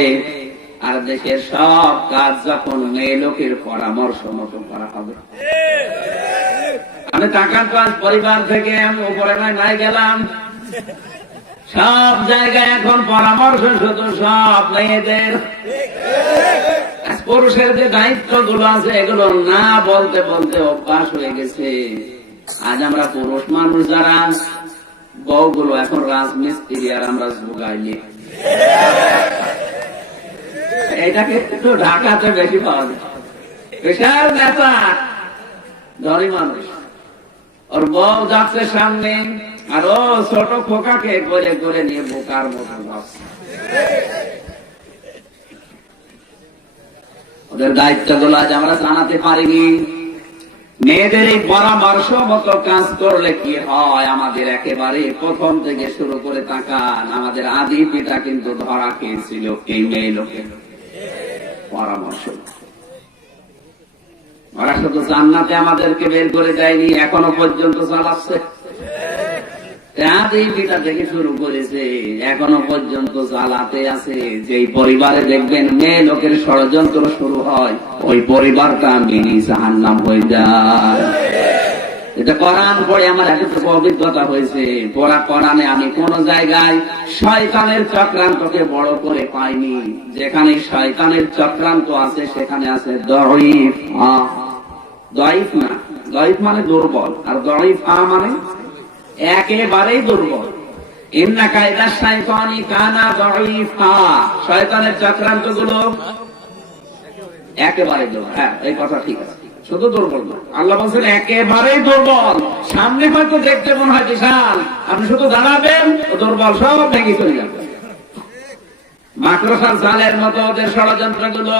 আর দেশের সব কাজ যখন মেয়ে লোকের পরামর্শ মতো করা হবে। আমি টাকার কাজ পরিবার থেকে আমি উপরে নাই গেলাম, সব জায়গায় এখন পরামর্শ শুধু সব মেয়েদের। পুরুষের যে দায়িত্ব গুলো আছে, এগুলো না বলতে বলতে অভ্যাস হয়ে গেছে। আজ আমরা পুরুষ মানুষ যারা, বউগুলো এখন রাজমিস্ত্রি আর আমরা যোগাইনি। এটাকে একটু ঢাকাতে বেশি পাওয়া যায়। বিশাল নেতা, ধনী মানুষ, ওর বউ যাচ্ছে সামনে, আর ও ছোট খোকাকে করে করে নিয়ে বোকার মতো ভাবছে। ওদের দায়িত্ব গুলো আজ আমরা জানাতে পারিনি। মেয়েদের এই পরামর্শ মতো কাজ করলে কি হয়, আমাদের একেবারে প্রথম থেকে শুরু করে তাকান, আমাদের আদি পিতা কিন্তু ধরা খেয়েছিল এই মেয়ে লোকের পরামর্শ। ওরা শুধু জান্নাতে আমাদেরকে বের করে দেয়নি, এখনো পর্যন্ত চালাচ্ছে। আদি পিতা থেকে শুরু করেছে, এখনো পর্যন্ত চালাতে আছে। যেই পরিবারে দেখবেন মেয়ে লোকের ষড়যন্ত্র শুরু হয়, ওই পরিবারটা মিনি জাহান্নাম হয়ে যায়। এটা কোরআন পড়ে আমার এতটুকু অভিজ্ঞতা হয়েছে। কোরআনে আমি কোন জায়গায় শয়তানের চক্রান্তকে বড় করে পাইনি। যেখানে শয়তানের চক্রান্ত আছে, সেখানে আছে দঈফ। দঈফ না, দঈফ মানে দুর্বল, আর দঈফ মানে একেবারেই দুর্বল। ইন্না কায়দা শাইতানি কানা দঈফা, শয়তানের চক্রান্ত গুলো একেবারে দুর্বল। হ্যাঁ, এই কথা ঠিক আছে, শুধু দুর্বল না, আল্লাহ বলছেন একেবারেই দুর্বল। সামনে হয়তো দেখতে মনে হয় বিশাল, আপনি শুধু দাঁড়াবেন, দুর্বল সব ভেঙে চলে যাবে। মাকড়সার জালের মতো ওদের ষড়যন্ত্র গুলো।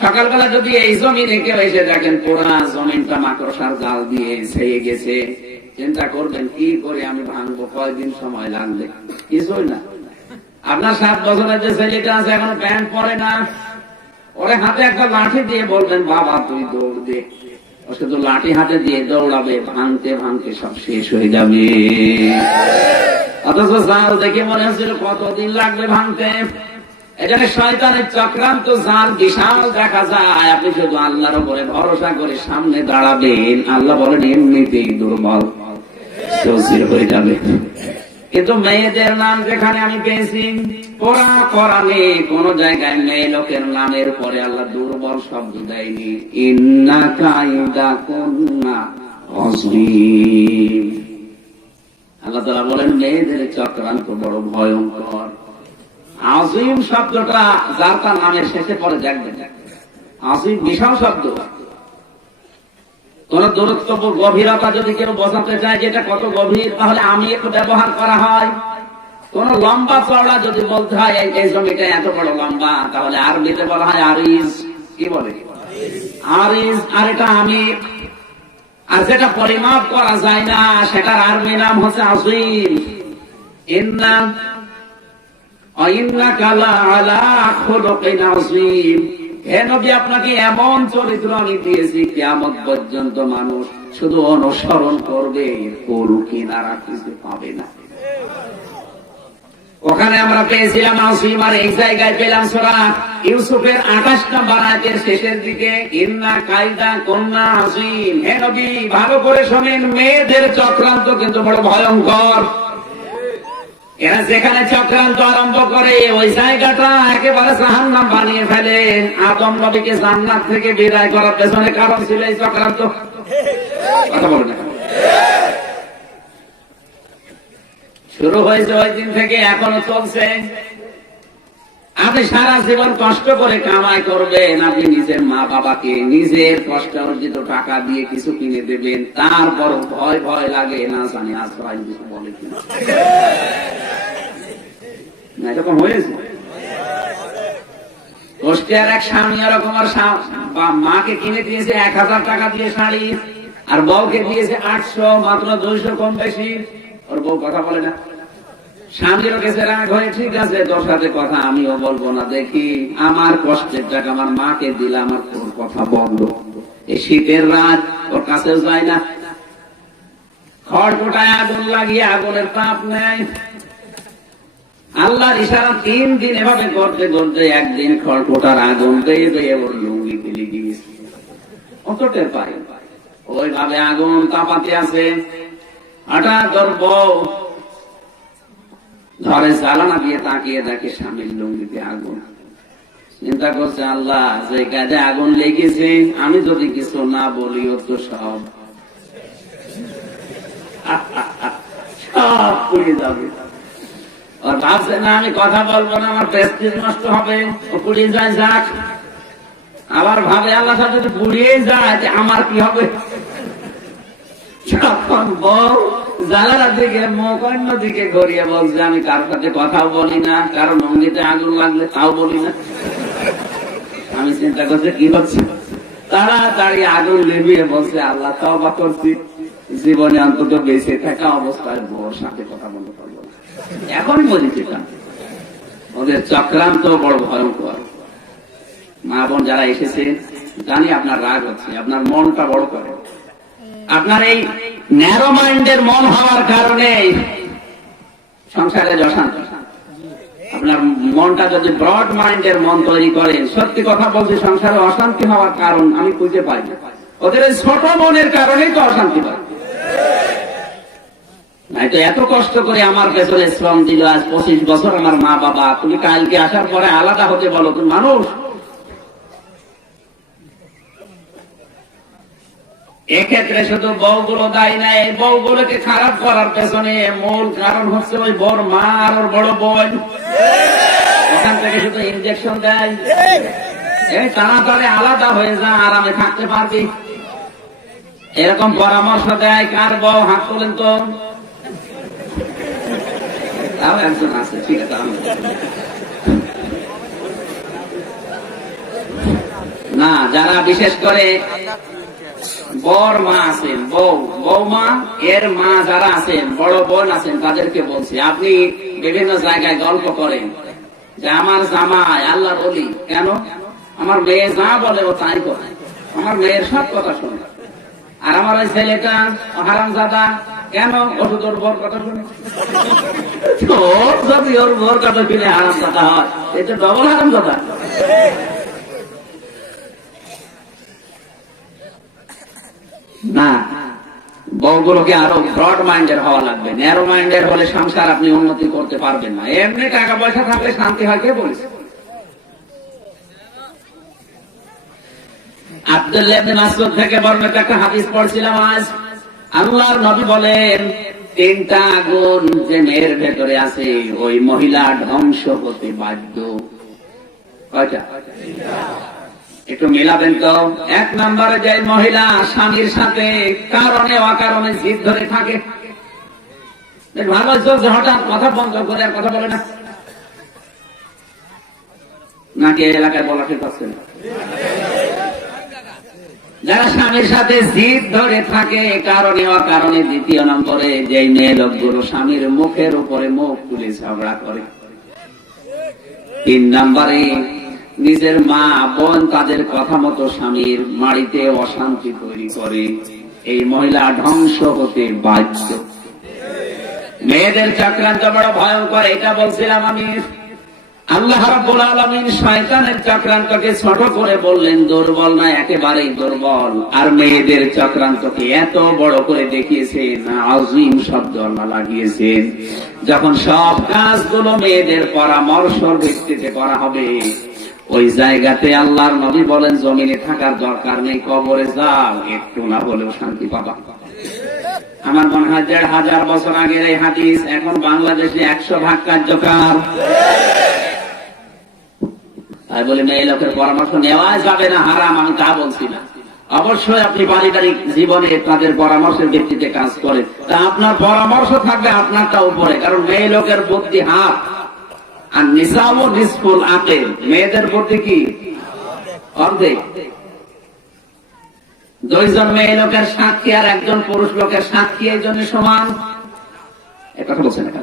সকালবেলা যদি এই জমিনে কেউ এসে দেখেন পুরা জমিনটা মাকড়সার জাল দিয়ে ছেয়ে গেছে, চিন্তা করবেন কি করে আমি ভাঙবো, কয়দিন সময় লাগবে? কিছুই না। আপনার 7 বছরের যে ছেলেটা আছে, এখনো প্যান্ট পরে না, ওরে হাতে একটা লাঠি দিয়ে বলবেন, বাবা তুই দৌড় দে। ও শুধু লাঠি হাতে দিয়ে দৌড়াবে, ভাঙতে ভাঙতে সব শেষ হয়ে যাবে। অথচ জাল দেখে মনে হচ্ছিল কতদিন লাগবে ভাঙতে। এজন্য শয়তানের চক্রান্ত জাল বিশাল দেখা যায়। আপনি শুধু আল্লাহর উপরে ভরসা করে সামনে দাঁড়াবেন, আল্লাহ বলেন এমনিতেই দুর্বল সজির হয়ে যাবে। কিন্তু মেয়েদের নাম যেখানে আমি পেয়েছি, কোরআনে কোন জায়গায় মেয়ে লোকের নামের পরে আল্লাহ দুর্বল শব্দ দেয়নি। ইন্না কাইদা কুন্না আযীম। আল্লাহ তাআলা বলেন মেয়েদের চক্রান্ত বড় ভয়ঙ্কর। আযীম শব্দটা যার তার নামের শেষে পরে দেখবেন, আযীম বিশাল শব্দ। কোন দূরত্ব গভীরতা যদি কেউ বোঝাতে চায় যেটা কত গভীর, তাহলে আমি একটু ব্যবহার করা হয়। কোন লম্বা চওড়া যদি বলতে হয় এই জমিটা এত বড় লম্বা, তাহলে আরবিতে বলা হয় আরিজ। কি বলে? আরিজ। আর এটা আমি, আর যেটা পরিমাপ করা যায় না সেটার আরবি নাম হচ্ছে আযীম। ইন্নাকা লাআলা খুলুকিন আযীম। হে নবী, আপনাকে এমন চরিত্র আমি দিয়েছি কিয়ামত পর্যন্ত মানুষ শুধু অনুসরণ করবে, কুল কিনারা কিছু পাবে না। ওখানে আমরা পেয়েছিলাম আযীম, আর এই জায়গায় পেলাম সূরা ইউসুফের 28 নম্বর আয়াতের শেষের দিকে ইন্না কাইদা কুন্না আযীম। হে নবী, ভালো করে শোনেন, মেয়েদের চক্রান্ত কিন্তু বড় ভয়ঙ্কর। এরা যেখানে চক্রান্ত আরম্ভ করে ওই জায়গাটা একেবারে জাহান্নাম বানিয়ে ফেলে। আদম নবীকে জান্নাত থেকে বিদায় করার পেছনে কারণ ছিল এই চক্রান্ত। কথা বলে না, শুরু হয়েছে ওই দিন থেকে এখনো চলছে। আপনি সারা জীবন কষ্ট করে কামাই করবেন, আপনি নিজের মা বাবাকে নিজের কষ্ট অর্জিত টাকা দিয়ে কিছু কিনে দেবেন, তারপর ভয় ভয় লাগে না জানি আশ্রয় কিছু বলে কিনা। এরকম হয়েছে। কষ্টের এক স্বামী এরকম মাকে কিনে দিয়েছে 1000 টাকা দিয়ে শাড়ি, আর বউকে দিয়েছে 800, মাত্র 200 কম বেশি। ওর বউ কথা বলে না। স্বামীরও কাছে রাগ হয়ে, ঠিক আছে তোর সাথে কথা আমিও বলবো না, দেখি আমার কষ্টের টাকা আমার মাকে দিলাম, আমার তোর কথা বন্ধ। এই শীতের রাত ওর কাছেও যায় না। খড়কুটায় আগুন লাগিয়ে আগুনের তাপ নেয়। আল্লাহর ইশারা 3 দিন এভাবে করতে করতে একদিন খড়কুটার আগুন দিয়ে দিয়ে ওর লুঙ্গিতে লেগে গেছে। অত টের পায়। ওইভাবে আগুন তাপাতে আছে। হঠাৎ ওর বউ ধরে জ্বালানা দিয়ে তাকিয়ে দেখে স্বামীর লুঙ্গিতে আগুন। চিন্তা করছে, আল্লাহ যে কাজে আগুন লেগেছে আমি যদি কিছু না বলি ও তো সব সব পুড়ে যাবে। আর ভাবছে না আমি কথা বলবো না, আমার প্রেস্টিজ নষ্ট হবে, ও পুড়িয়ে যায় যাক। আবার ভাবে আল্লাহ যদি পুড়িয়ে যায় আমার কি হবে। যখন বউ জ্বালার দিকে মুখ অন্য দিকে ঘুরিয়ে বলছে আমি কারোর সাথে কথাও বলি না, কারো লুঙ্গিতে আগুন লাগলে তাও বলি না। আমি চিন্তা করছি কি হচ্ছে, তাড়াতাড়ি আগুন লেবিয়ে বলছে আল্লাহ তওবা করছি, জীবনে অন্তত বেঁচে থাকা অবস্থায় বউর সাথে কথা বলতে পারবো না। এখন বলিতে ওদের চক্রান্ত বড় ভয়ঙ্কর। মা বোন যারা এসেছে, জানি আপনার রাগ হচ্ছে, আপনার মনটা বড় করে। আপনার এই ন্যারো মাইন্ডের মন হওয়ার কারণে সংসারে অশান্তি। আপনার মনটা যদি ব্রড মাইন্ডের মন তৈরি করেন, সত্যি কথা বলছি, সংসারে অশান্তি হওয়ার কারণ আমি খুঁজে পাই না। ওদের এই ছোট মনের কারণেই তো অশান্তি পায়। নাই তো এত কষ্ট করে আমার পেছনে শ্রম দিল, আজ 25 বছর আমার মা বাবা, তুমি কালকে আসার পরে আলাদা হতে বলো, তুমি মানুষ। এক্ষেত্রে শুধু বউগুলো দায়ী না, এই বউগুলোকে খারাপ করার পেছনে মূল কারণ হচ্ছে ওই বড় মা আর ওর বড় বোন। ওখান থেকে শুধু ইনজেকশন দেয়, এই তাড়াতাড়ি আলাদা হয়ে যা, আরামে থাকতে পারবি, এরকম পরামর্শ দেয়। কার বউ হাত তোলেন তো? তাও একজন আছে, ঠিক আছে। না, যারা বিশেষ করে বড় মা আছেন, বৌমা এর মা যারা আছেন, বড় বোন আছেন, তাদেরকে বলছি, আপনি বিভিন্ন জায়গায় গল্প করেন যে আমার জামাই আল্লাহর ওলি। কেন? আমার মেয়ে যা বলে ও তাই করে, আমার মেয়ের সব কথা শোনে। আর আমার ওই ছেলেটা হারামজাদা, কেন? ওষুধ ওর বর কথা শুনে। ওর যদি ওর বর কথা শুনে হারাম কথা হয়, এটা ডবল হারাম কথা। না, বউগুলোকে আরো ব্রড মাইন্ডের হওয়া লাগবে। ন্যারো মাইন্ডের হলে সংসার আপনি উন্নতি করতে পারবেন না। এমনি টাকা পয়সা থাকলে শান্তি হয়, কে বলেছে? আব্দুল্লাহ ইবনে মাসউদ থেকে বর্ণিত একটা হাদিস পড়ছিলাম আজ। আল্লাহর নবী বলেন, 3টা গুণ যে মেয়ের ভেতরে আছে ওই মহিলা ধ্বংস হতে বাধ্য। কয়টা? একটু মিলাবেন তো। 1 নম্বরে যে মহিলা স্বামীর সাথে কারণে অকারণে জিদ ধরে থাকে, ভালো চলছে, হঠাৎ কথা বন্ধ করে আর কথা বলে না, নাকি এলাকায় বলা ঠিক আছে? যারা স্বামীর সাথে জিদ ধরে থাকে কারণে অকারণে। 2 নম্বরে যে মেয়ে লোকগুলো স্বামীর মুখের উপরে মুখ তুলে ঝগড়া করে। 3 নম্বরে নিজের মা বোন তাদের কথা মতো স্বামীর বাড়িতে অশান্তি তৈরি করে। এই মহিলা ধ্বংস হতে বাধ্য। মেয়েদের চক্রান্ত বড় ভয়ঙ্কর, এটা বলছিলাম আমি। আল্লাহ রাব্বুল আলামিন শয়তানের চক্রান্তকে ছোট করে বললেন দুর্বল না, একেবারেই দুর্বল। আর মেয়েদের চক্রান্তকে এত বড় করে দেখিয়েছেন, আযীম শব্দ আল্লাহ লাগিয়েছেন। যখন সব কাজগুলো মেয়েদের পরামর্শের ভিত্তিতে করা হবে, ওই জায়গাতে আল্লাহর নবী বলেন জমিনে থাকার দরকার নেই, কবরে যাও, একটু না হলেও শান্তি পাবা। আমার মনে হয় 1500 বছর আগের এই হাদিস এখন বাংলাদেশে 100% কার্যকর। তাই বলে মেয়ে লোকের পরামর্শ নেওয়া যাবে না হারাম, আমি তা বলছি না। অবশ্যই আপনি পারিবারিক জীবনে তাদের পরামর্শের ভিত্তিতে কাজ করেন, তা আপনার পরামর্শ থাকবে আপনারটা উপরে। কারণ মেয়ে লোকের বুদ্ধি হাফ, আর নিসাউ নিসফুল আকিল, মেয়েদের বুদ্ধি কি অর্ধেক। 2 জন মেয়ে লোকের সাক্ষী আর 1 জন পুরুষ লোকের সাক্ষী এই জন্য সমান। কথা বলছেন না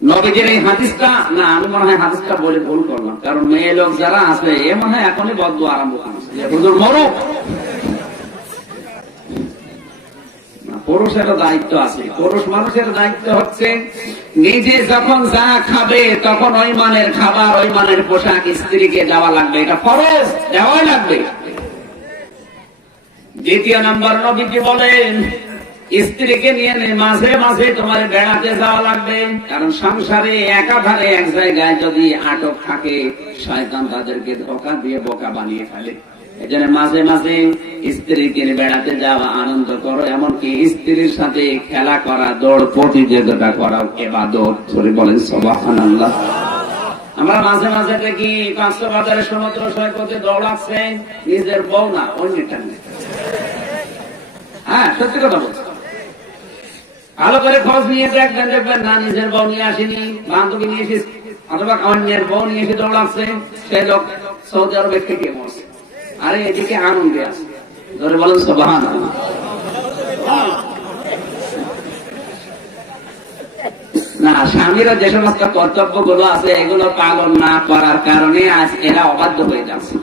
নবীজির এই হাদিসটা? না, আমি মনে হয় হাদিসটা বলে ভুল করলাম। কারণ মেয়ে লোক যারা আছে এ মনে হয় এখনই বদদুয়া আরম্ভ করেছে, হুজুর মরুক। পুরুষের দায়িত্ব আছে। পুরুষ মানুষের দায়িত্ব হচ্ছে নিজে যখন যা খাবে তখন ওই মানের খাবার, ওই মানের পোশাক স্ত্রীকে দেওয়া লাগবে, এটা ফরজ, দেওয়াই লাগবে। 2 নম্বর নবীজি বলেন স্ত্রীকে নিয়ে মাঝে মাঝে তোমার বেড়াতে যাওয়া লাগবে। কারণ সংসারে একাধারে এক জায়গায় যদি আটক থাকে, শয়তান তাদেরকে ধোঁকা দিয়ে বোকা বানিয়ে ফেলে। এজন্য মাঝে মাঝে স্ত্রীকে বেড়াতে যাওয়া, আনন্দ করো, এমনকি স্ত্রীর সাথে খেলা করা, দৌড় প্রতিযোগিতা করা ইবাদত। সরে বলেন সুবহানাল্লাহ। আমরা মাঝে মাঝে দেখি 500 বাজারে সমুদ্র সৈকতে দৌড়াচ্ছে, নিজের বউ না, অন্যটা। হ্যাঁ, সত্যি কথা বলছি। ভালো করে খোঁজ নিয়ে দেখবেন না নিজের বউ নিয়ে আসেনি, বান্ধবী নিয়ে এসেছে, অথবা অন্যের বউ নিয়ে এসে দৌড়াচ্ছে। সে লোক সৌদি আরবে থেকে মরছে, আরে এদিকে আনন্দে আছে। ধরে বলেন সুবহানাল্লাহ। না, স্বামীরা যে সমস্ত কর্তব্য গুলো আছে এগুলো পালন না করার কারণে আজ এরা অবাধ্য হয়ে যাচ্ছে।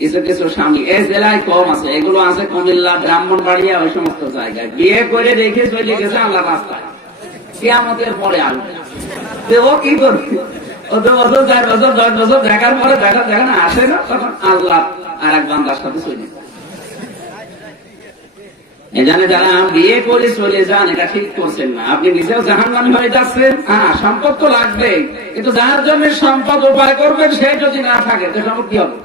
কিছু কিছু স্বামী এই জেলায় কম আছে, এগুলো আছে কুমিল্লা, ব্রাহ্মণবাড়িয়া, ওই সমস্ত জায়গায়। বিয়ে করে রেখে চলে গেছে আল্লাহ রাস্তায়, কিয়ামতের পরে আসবে। ও কি করবে? ও 2 বছর 4 বছর 10 বছর দেখার পরে দেখা না আসে না, তখন আল্লাহ আর এক বান্দার সাথে চলে যায়। এখানে যারা বিয়ে করে চলে যান, এটা ঠিক করছেন না। আপনি নিজেও জাহান্নামী হয়ে যাচ্ছেন। হ্যাঁ, সম্পদ তো লাগবে, কিন্তু যার জন্য সম্পদ উপায় করবেন সে যদি না থাকে তো সম্পদ কি হবে?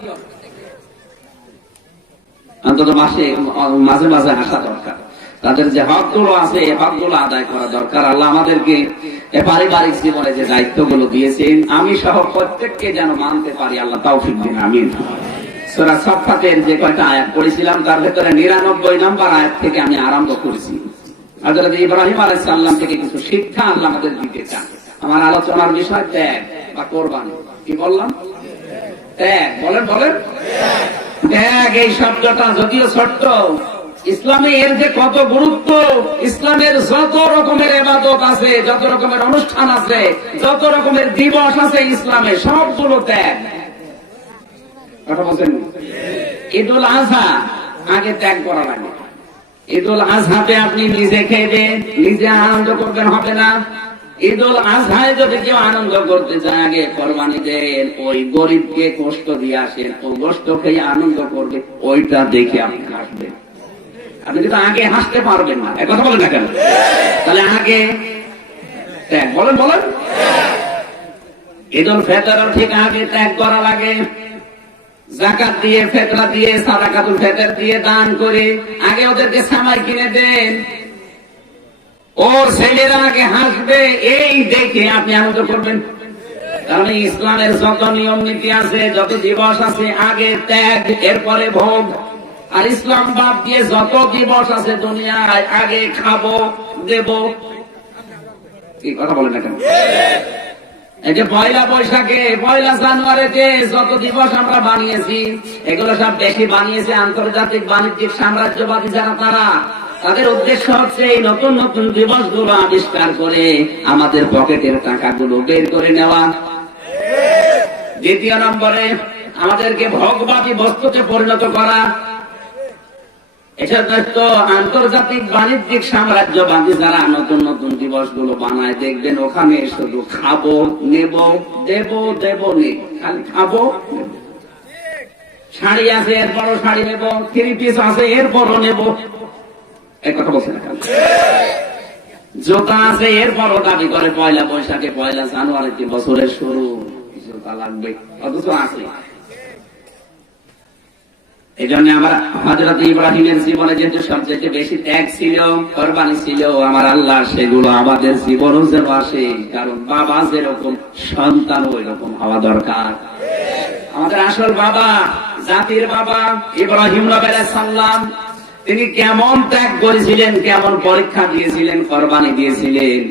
অন্তত মাঝে মাঝে আসা দরকার। তাদের যে হকগুলো আছে এই হকগুলো আদায় করা দরকার। আল্লাহ আমাদেরকে পারিবারিক জীবনে যে দায়িত্বগুলো দিয়েছেন আমি সহ প্রত্যেককে যেন মানতে পারি, আল্লাহ তৌফিক দিন, আমিন। সূরা সাফফাতের যে কয়টা আয়াত পড়েছিলাম তার ভেতরে 99 নম্বর আয়াত থেকে আমি আরম্ভ করেছি। হযরত ইব্রাহিম আলাইহিস সালাম থেকে কিছু শিক্ষা আল্লাহ আমাদের দিতে চান। আমার আলোচনার বিষয় ত্যাগ বা কোরবানি। কি বললাম? ত্যাগ। বলেন বলেন। ত্যাগ এই শব্দটা যদিও ছোট্ট, ইসলামে এর যে কত গুরুত্ব। ইসলামের যত রকমের ইবাদত আছে, যত রকমের অনুষ্ঠান আছে, যত রকমের দিবস আছে ইসলামে, সবগুলো ত্যাগ। কথা বলছেন? ঈদুল আজহা আগে ত্যাগ করা লাগে, ঈদুল আজহাতে আপনি নিজে খেবেন, নিজে আনন্দ করবেন, হবে না। ঈদুল আজহায় যদি কেউ আনন্দ করতে চায়, আগে কোরবানি দেন, ওই গরিবকে কষ্ট দিয়ে আসেন, ও কষ্ট খেয়ে আনন্দ করবে, ওইটা দেখে আপনি হাসবেন। আপনি কিন্তু আগে হাসতে পারবেন না, এক কথা বলেন না কেন? তাহলে আগে ত্যাগ, বলেন বলেন। ঈদুল ফিতরও ঠিক আগে ত্যাগ করা লাগে, যাকাত দিয়ে, ফিতরা দিয়ে, সাদাকাতুল ফিতর দিয়ে, দান করে আগে ওদেরকে সামাই কিনে দেন, ওর ছেলেরা আগে হাসবে, এই দেখে আপনি আনন্দ করবেন। কারণ ইসলামের যত নিয়ম নীতি আছে, যত দিবস আছে, আগে ত্যাগ, এরপরে ভোগ। আর ইসলাম বাদ দিয়ে যত দিবস আছে দুনিয়ায়, আগে খাবো, দেব। কি কথা বলেন না কেন? এই যে পয়লা বৈশাখে, পয়লা জানুয়ারিতে যত দিবস আমরা বানিয়েছি, এগুলো সব বেশি বানিয়েছে আন্তর্জাতিক বাণিজ্যিক সাম্রাজ্যবাদী যারা, তারা, তাদের উদ্দেশ্য হচ্ছে এই নতুন নতুন দিবসগুলো আবিষ্কার করে আমাদের পকেটের টাকাগুলো বের করে নেওয়া। দ্বিতীয় নম্বরে আমাদেরকে ভোগবাদী বস্তুতে পরিণত করা। এসব তো আন্তর্জাতিক বাণিজ্যিক সাম্রাজ্যবাদী যারা নতুন নতুন দিবসগুলো বানায়, দেখবেন ওখানে শুধু খাবো, নেব, দেব, দেব, নেব, খালি খাবো। শাড়ি আছে, এরপরও শাড়ি নেব, 3 পিস আছে, এরপরও নেব, এক কথা বলছে না। জোতা আছে, এরপরও দাবি করে পয়লা বৈশাখে, পয়লা জানুয়ারিতে বছরের শুরু, জোতা লাগবে, অথচ আছে। এই জন্য আমার হযরত ইব্রাহিমের জীবনে যেহেতু সবচেয়ে বেশি ত্যাগ ছিল, কোরবানি ছিল, আমার আল্লাহ সেগুলো আমাদের জীবনও যেন আসে। কারণ বাবা যেরকম, সন্তান ওই রকম হওয়া দরকার। আমাদের আসল বাবা, জাতির বাবা ইব্রাহিম আলাইহিস সালাম, তিনি কেমন ত্যাগ করেছিলেন, কেমন পরীক্ষা দিয়েছিলেন, কোরবানি দিয়েছিলেন।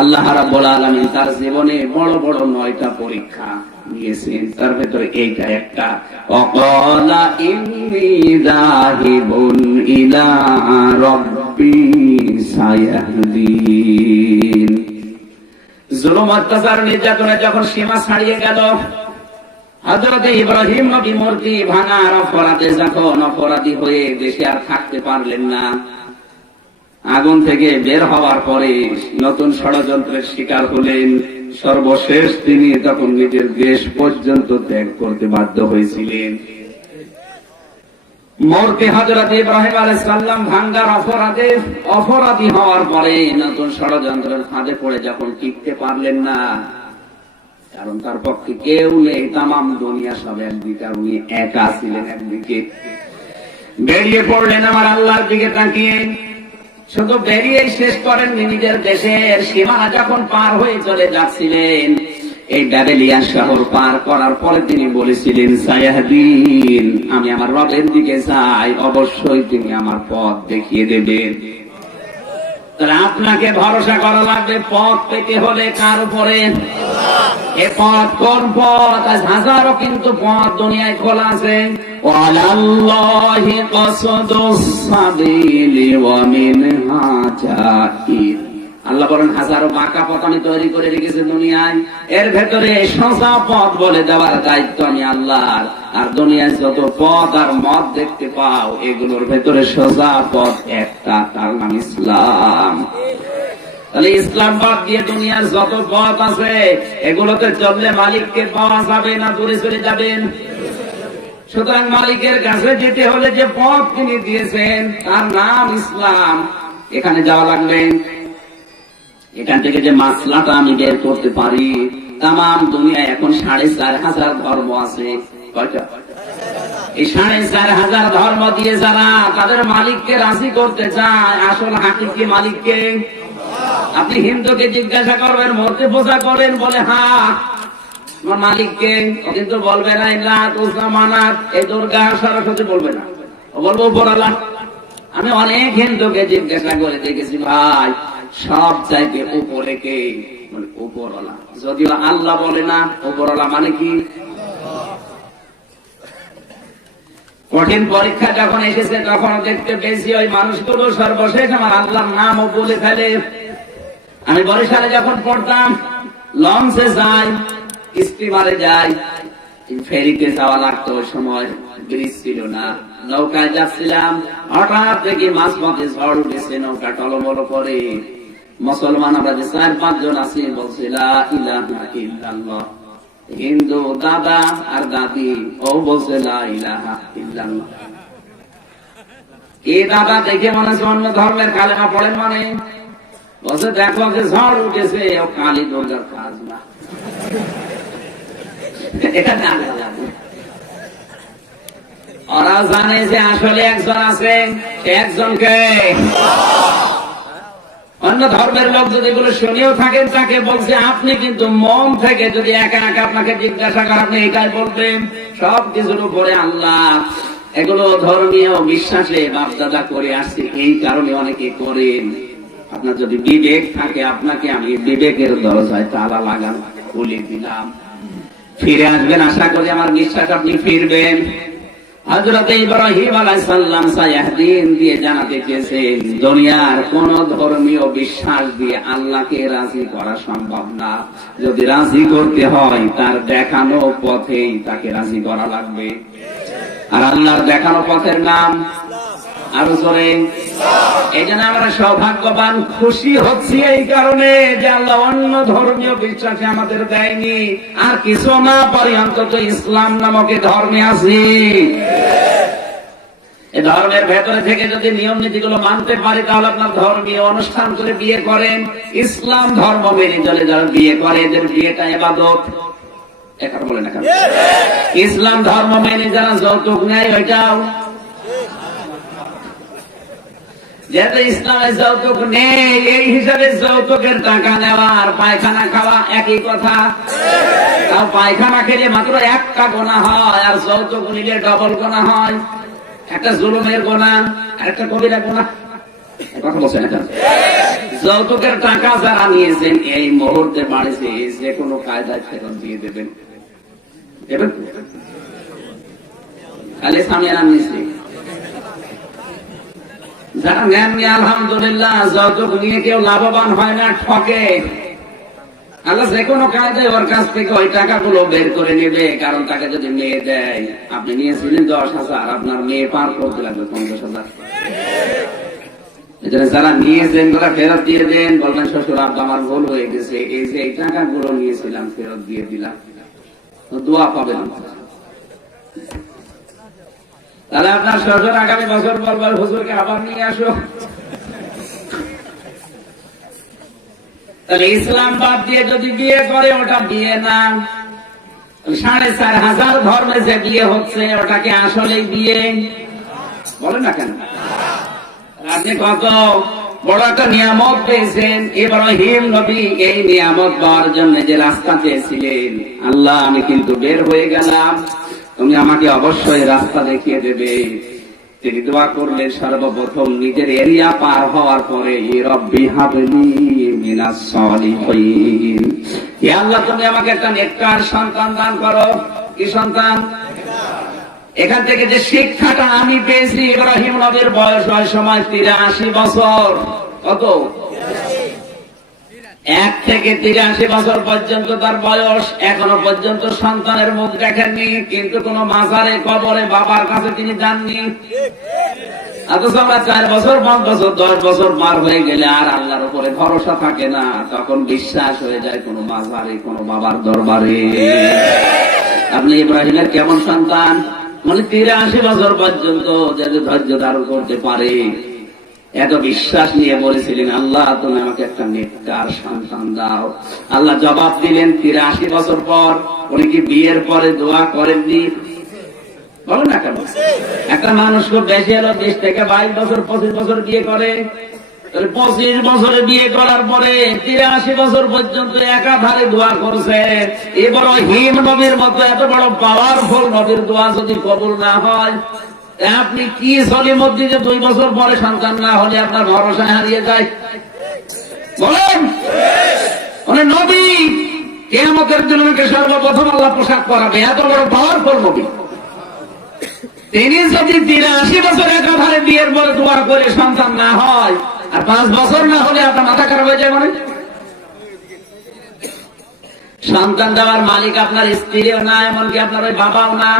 আল্লাহ রাব্বুল আলামিন তার জীবনে বড় বড় 9টা পরীক্ষা নিয়েছেন, তার ভেতরে এইটা একটা। ওয়াকালা ইন্নী যাহিবুন ইলা রাব্বি সায়াহদিন। জুলুম, অত্যাচার, নির্যাতনে যখন সীমা ছাড়িয়ে গেল, হযরত ইব্রাহিম নবী মূর্তি ভাঙার অপরাধে যখন অপরাধী হয়ে দেশে আর থাকতে পারলেন না, আগুন থেকে বের হওয়ার পরে নতুন ষড়যন্ত্রের শিকার হলেন। সর্বশেষ তিনি তখন নিজের দেশ পর্যন্ত ত্যাগ করতে বাধ্য হয়েছিলেন। মূর্তি হযরত ইব্রাহিম আলাইহিস সালাম ভাঙার অপরাধে অপরাধী হওয়ার পরে নতুন ষড়যন্ত্রের ফাঁদে পড়ে যখন টিকতে পারলেন না, কারণ তার পক্ষে কেউ নেই, তামাম দুনিয়া সব একদিকে, উনি একা ছিলেন একদিকে। বেরিয়ে পড়লেন আমার আল্লাহর দিকে তাকিয়ে। শুধু বেরিয়ে শেষ করেননি, নিজের দেশের সীমানা যখন পার হয়ে চলে যাচ্ছিলেন, এই ব্যাবিলিয়ান শহর পার করার পরে তিনি বলেছিলেন, সায়াহদিন, আমি আমার রবের দিকে যাই, অবশ্যই তিনি আমার পথ দেখিয়ে দেবেন। তাহলে আপনাকে ভরসা করা লাগবে পথ পেতে হলে কার উপরে? এ পথ কোন পথ? আজ হাজারো কিন্তু পথ দুনিয়ায় খোলা আছে। ওয়ালাল্লাহি কাসদুস সাবিলি ওয়া মিনহা জাইর। আল্লাহ বলেন হাজারো বাঁকা পথ আমি তৈরি করে রেখেছি দুনিয়ায়, এর ভেতরে সোজা পথ বলে দেওয়ার দায়িত্ব আমি আল্লাহর। আর দুনিয়ায় যত পথ আর মত দেখতে পাও, এগুলোর ভেতরে সোজা পথ একটা, তার নাম ইসলাম। তাহলে ইসলাম বাদ দিয়ে দুনিয়ার যত পথ আছে, এগুলোতে চললে মালিককে পাওয়া যাবে না, দূরে চলে যাবেন। সুতরাং মালিকের কাছে যেতে হলে যে পথ তিনি দিয়েছেন, তার নাম ইসলাম, এখানে যাওয়া লাগবে। এখান থেকে যে মাসলাটা আমি বের করতে পারি, তামাম দুনিয়ায় এখন 4,500 ধর্ম আছে। কয়টা? এই 4,500 ধর্ম দিয়ে যারা তাদের মালিককে রাজি করতে চায়, আসল হাকিকি মালিককে। আপনি হিন্দুকে জিজ্ঞাসা করবেন, মূর্তি পূজা করেন, বলে হ্যাঁ, আমার মালিককে। কিন্তু বলবে না ইল্লাত উযা মানাত, এই দুর্গা সরস্বতী বলবে না, ও বলবো উপরওয়ালা। আমি অনেক হিন্দুকে জিজ্ঞাসা করে দেখেছি, ভাই সব চাইতে উপরে কে? উপরওয়ালা। যদিও আল্লাহ বলে না, উপরওয়ালা মানে কি? কঠিন পরীক্ষা যখন এসেছে, তখন দেখতে পেয়েছি ওই মানুষগুলো সর্বশেষ আমার আল্লাহর নামও বলে ফেলে। আমি বরিশালে যখন পড়তাম, লঞ্চে যাই, স্টিমারে যাই, ফেরিতে যাওয়া লাগতো, ওই সময় ব্রিজ ছিল না, নৌকায় যাচ্ছিলাম, হঠাৎ দেখি মাঝপথে ঝড় উঠেছে, নৌকা টলমল করে। মুসলমান আমরা যে 4-5 জন আছি বলছি লা ইলাহা ইল্লাল্লাহ। হিন্দু দাদা আর দাদি ও বলছে লা ইলাহা ইল্লাল্লাহ। এই দাদা দেখে মনে হচ্ছে অন্য ধর্মের কালেমা পড়েন, মানে বলছে দেখো যে ঝড় উঠেছে, ও কালী দুর্গার কাজ না, এটা জানে। ওরা জানে যে আসলে একজন আছে, একজনকে অন্য ধর্মের লোক যদি এগুলো শুনেও থাকেন, তাকে বলছে আপনি কিন্তু মন থেকে যদি একা একা আপনাকে জিজ্ঞাসা করেন, আপনি এটাই বলবেন সব কিছুর উপরে আল্লাহ। এগুলো ধর্মীয় বিশ্বাসে বাপদাদা করে আসছে, এই কারণে অনেকে করেন। আপনার যদি বিবেক থাকে, আপনাকে আমি বিবেকের দরজায় তালা লাগান খুলে দিলাম, ফিরে আসবেন। আশা করি আমার বিশ্বাস আপনি ফিরবেন। হযরত ইব্রাহিম আলাইহিস সালাম সায়াহদিন দিয়ে জানাতে চেয়েছেন, দুনিয়ার কোন ধর্মীয় বিশ্বাস দিয়ে আল্লাহকে রাজি করা সম্ভব না। যদি রাজি করতে হয়, তার দেখানো পথেই তাকে রাজি করা লাগবে। আর আল্লাহর দেখানো পথের নাম আরো জোরে। এই জন্য আমরা সৌভাগ্যবান, খুশি হচ্ছি এই কারণে যে আল্লাহ অন্য ধর্মীয় বিশ্বাসে আমাদের দেয়নি। আর কিছু না পারি, অন্তত ইসলাম নামক ধর্মে আছি। এই ধর্মের ভেতরে থেকে যদি নিয়ম নীতিগুলো মানতে পারি, তাহলে আপনার ধর্মীয় অনুষ্ঠান করে বিয়ে করেন। ইসলাম ধর্ম মেনে চলে যারা বিয়ে করে, এদের বিয়েটা ইবাদত। এখন বলেন না, ইসলাম ধর্ম মেনে যারা যৌতুক নেয়, ওইটাও যেহেতু ইসলামে যৌতুক নেই, এই হিসাবে যৌতুকের টাকা নেওয়া আর পায়খানা খাওয়া একই কথা। তাও পায়খানা খেলে মাত্র 1টা গোনা হয়, আর যৌতুক নিলে ডবল গোনা হয়। একটা জুলুমের গোনা আর একটা কবিরা গোনা। কথা বলছেন না? যৌতুকের টাকা যারা নিয়েছেন, এই মুহূর্তে বাড়িতে যে কোনো কায়দায় ফেরত দিয়ে দেবেন। খালি সামনে নিয়েছে যারা নেননি, আলহামদুলিল্লাহ। যৌতুক নিয়ে কেউ লাভবান হয় না, ঠকে। আল্লাহ যে কোনো কায়দায় ওর কাছ থেকে ওই টাকাগুলো বের করে নেবে। কারণ তাকে যদি মেয়ে দেয়, আপনি নিয়েছিলেন 10,000, আপনার মেয়ে পার করতে লাগবে 50,000। এই জন্য যারা নিয়েছেন তারা ফেরত দিয়ে দেন। বলবেন শ্বশুর আব্বা আমার ভুল হয়ে গেছে, এই যে এই টাকাগুলো নিয়েছিলাম ফেরত দিয়ে দিলাম, দোয়া পাবেন। তাহলে আপনার শ্বশুর আগামী বছর বলবার হুজুরকে আবার নিয়ে আসো। তাহলে ইসলাম বাদ দিয়ে যদি বিয়ে করে, ওটা বিয়ে না। 4,500 ধর্মে যে বিয়ে হচ্ছে, ওটাকে আসলেই বিয়ে বলেন না কেন? আপনি কত বড় একটা নিয়ামত পেয়েছেন। ইব্রাহিম নবী এই নিয়ামত পাওয়ার জন্য যে রাস্তা চেয়েছিলেন, আল্লাহ আমি কিন্তু বের হয়ে গেলাম, তুমি আমাকে অবশ্যই রাস্তা দেখিয়ে দেবে। তিনি দোয়া করলেন সর্বপ্রথম নিজের এরিয়া পার হওয়ার পরে, রব্বি হাবলি মিনাস সালিহিন, হে আল্লাহ তুমি আমাকে একটা নেককার সন্তান দান করো। কি সন্তান? এখান থেকে যে শিক্ষাটা আমি পেয়েছি, ইব্রাহিম নবীর বয়স হয় সময় 83 বছর। কত? 1 থেকে 83 বছর পর্যন্ত তার বয়স। এখনো পর্যন্ত সন্তানের মুখ দেখেননি, কিন্তু কোন মাজারে কবরে বাবার কাছে তিনি যাননি। অথচ আমরা 4 বছর 5 বছর 10 বছর পার হয়ে গেলে আর আল্লাহর উপরে ভরসা থাকে না, তখন বিশ্বাস হয়ে যায় কোন মাজারে, কোন বাবার দরবারে। আপনি ইব্রাহিমের কেমন সন্তান? মানে 83 বছর পর্যন্ত যদি ধৈর্য ধারণ করতে পারে, এত বিশ্বাস নিয়ে বলেছিলেন আল্লাহ তুমি আমাকে একটা নেককার সন্তান দাও। আল্লাহ জবাব দিলেন 83 বছর পর। উনি কি বিয়ের পরে দোয়া করেননি? বলো না কেন? একটা মানুষ খুব বেশি হলো 20 থেকে 22 বছর 25 বছর বিয়ে করে, 25 বছরে বিয়ে করার পরে 83 বছর পর্যন্ত একাধারে দোয়া করছে। ইব্রাহিম নবীর মতো এত বড় পাওয়ারফুল নবীর দোয়া যদি কবুল না হয়, আপনি কি সলিমদ্দি যে 2 বছর পরে সন্তান না হলে আপনার ভরসা হারিয়ে যায়? বলেন, উনি নবী, কিয়ামতের দিন ওনাকে সর্বপ্রথম আল্লাহ পোশাক পরাবে, এত বড় পাওয়ারফুল নবী। তিনি যদি 83 বছর একাধারে বিয়ের পরে দোয়া করে সন্তান না হয়, আর 5 বছর না হলে আপনার মাথা খারাপ হয়ে যায়। মানে সন্তান দেওয়ার মালিক আপনার স্ত্রীও না, এমনকি আপনার ওই বাবাও না,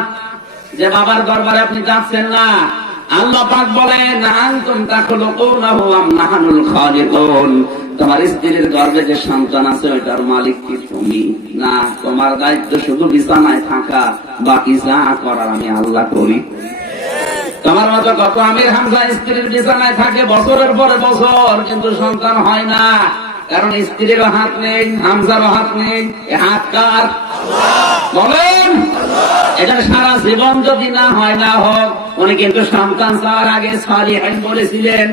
যে বাবার দরবারে আপনি যাচ্ছেন না। আল্লাহ পাক বলেন আনতুম তাখলুকুনাহু আম নাহনুল খালিকুন, তোমার স্ত্রীর গর্ভে যে সন্তান আছে ওইটার মালিক কি তুমি? না, তোমার দায়িত্ব শুধু বিছানায় থাকা, বাকি যা করার আমি আল্লাহ করি। তোমার মতো কত আমির হামজা স্ত্রীর বিছানায় থাকে বছরের পরে বছর, কিন্তু সন্তান হয় না, কারণ স্ত্রীরও হাত নেই, হামজারও হাত নেই। এ হাত কার? বলেন। এটা সারা জীবন যদি না হয় না হোক, উনি কিন্তু সন্তান চাওয়ার আগে সালিহীন বলেছিলেন,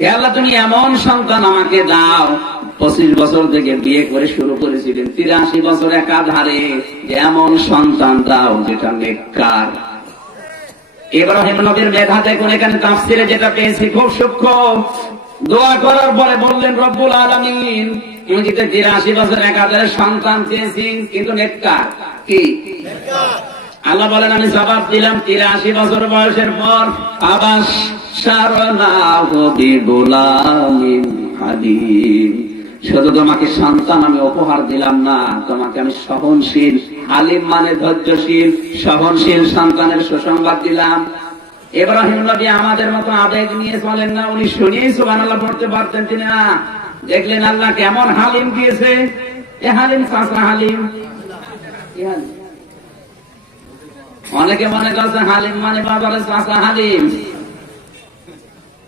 হে আল্লাহ তুমি এমন সন্তান আমাকে দাও। 25 বছর থেকে বিয়ে করে শুরু করেছিলেন, 83 বছর একাধারে এমন সন্তান দাও যেটা নেককার। ইব্রাহিম নবীর মেধা দেখুন, এখানে তাফসিরে যেটা পেয়েছি খুব সূক্ষ্ম। দোয়া করার পরে বললেন রব্বুল আলামিন, আমি যেটা 83 বছর একাধারে সন্তান চেয়েছি, কিন্তু নেককার। কি আল্লাহ বলেন আমি জবাব দিলাম 83 বছর বয়সের পর, আবাস শারনাহু বিগুলামিন হালিম, শুধু তোমাকে সন্তান আমি উপহার দিলাম না, তোমাকে আমি সহনশীল, হালিম মানে ধৈর্যশীল, সহনশীল সন্তানের সুসংবাদ দিলাম। ইব্রাহিম নবী আমাদের মতো আবেগ নিয়ে চলেন না, উনি শুনিয়ে সুবহানাল্লাহ পড়তে পারতেন তিনি না। দেখলেন আল্লাহ কেমন হালিম দিয়েছে। এ হালিম চাচা হালিম, অনেকে মনে করছে হালিম মানে বাবারে চাচা হালিম।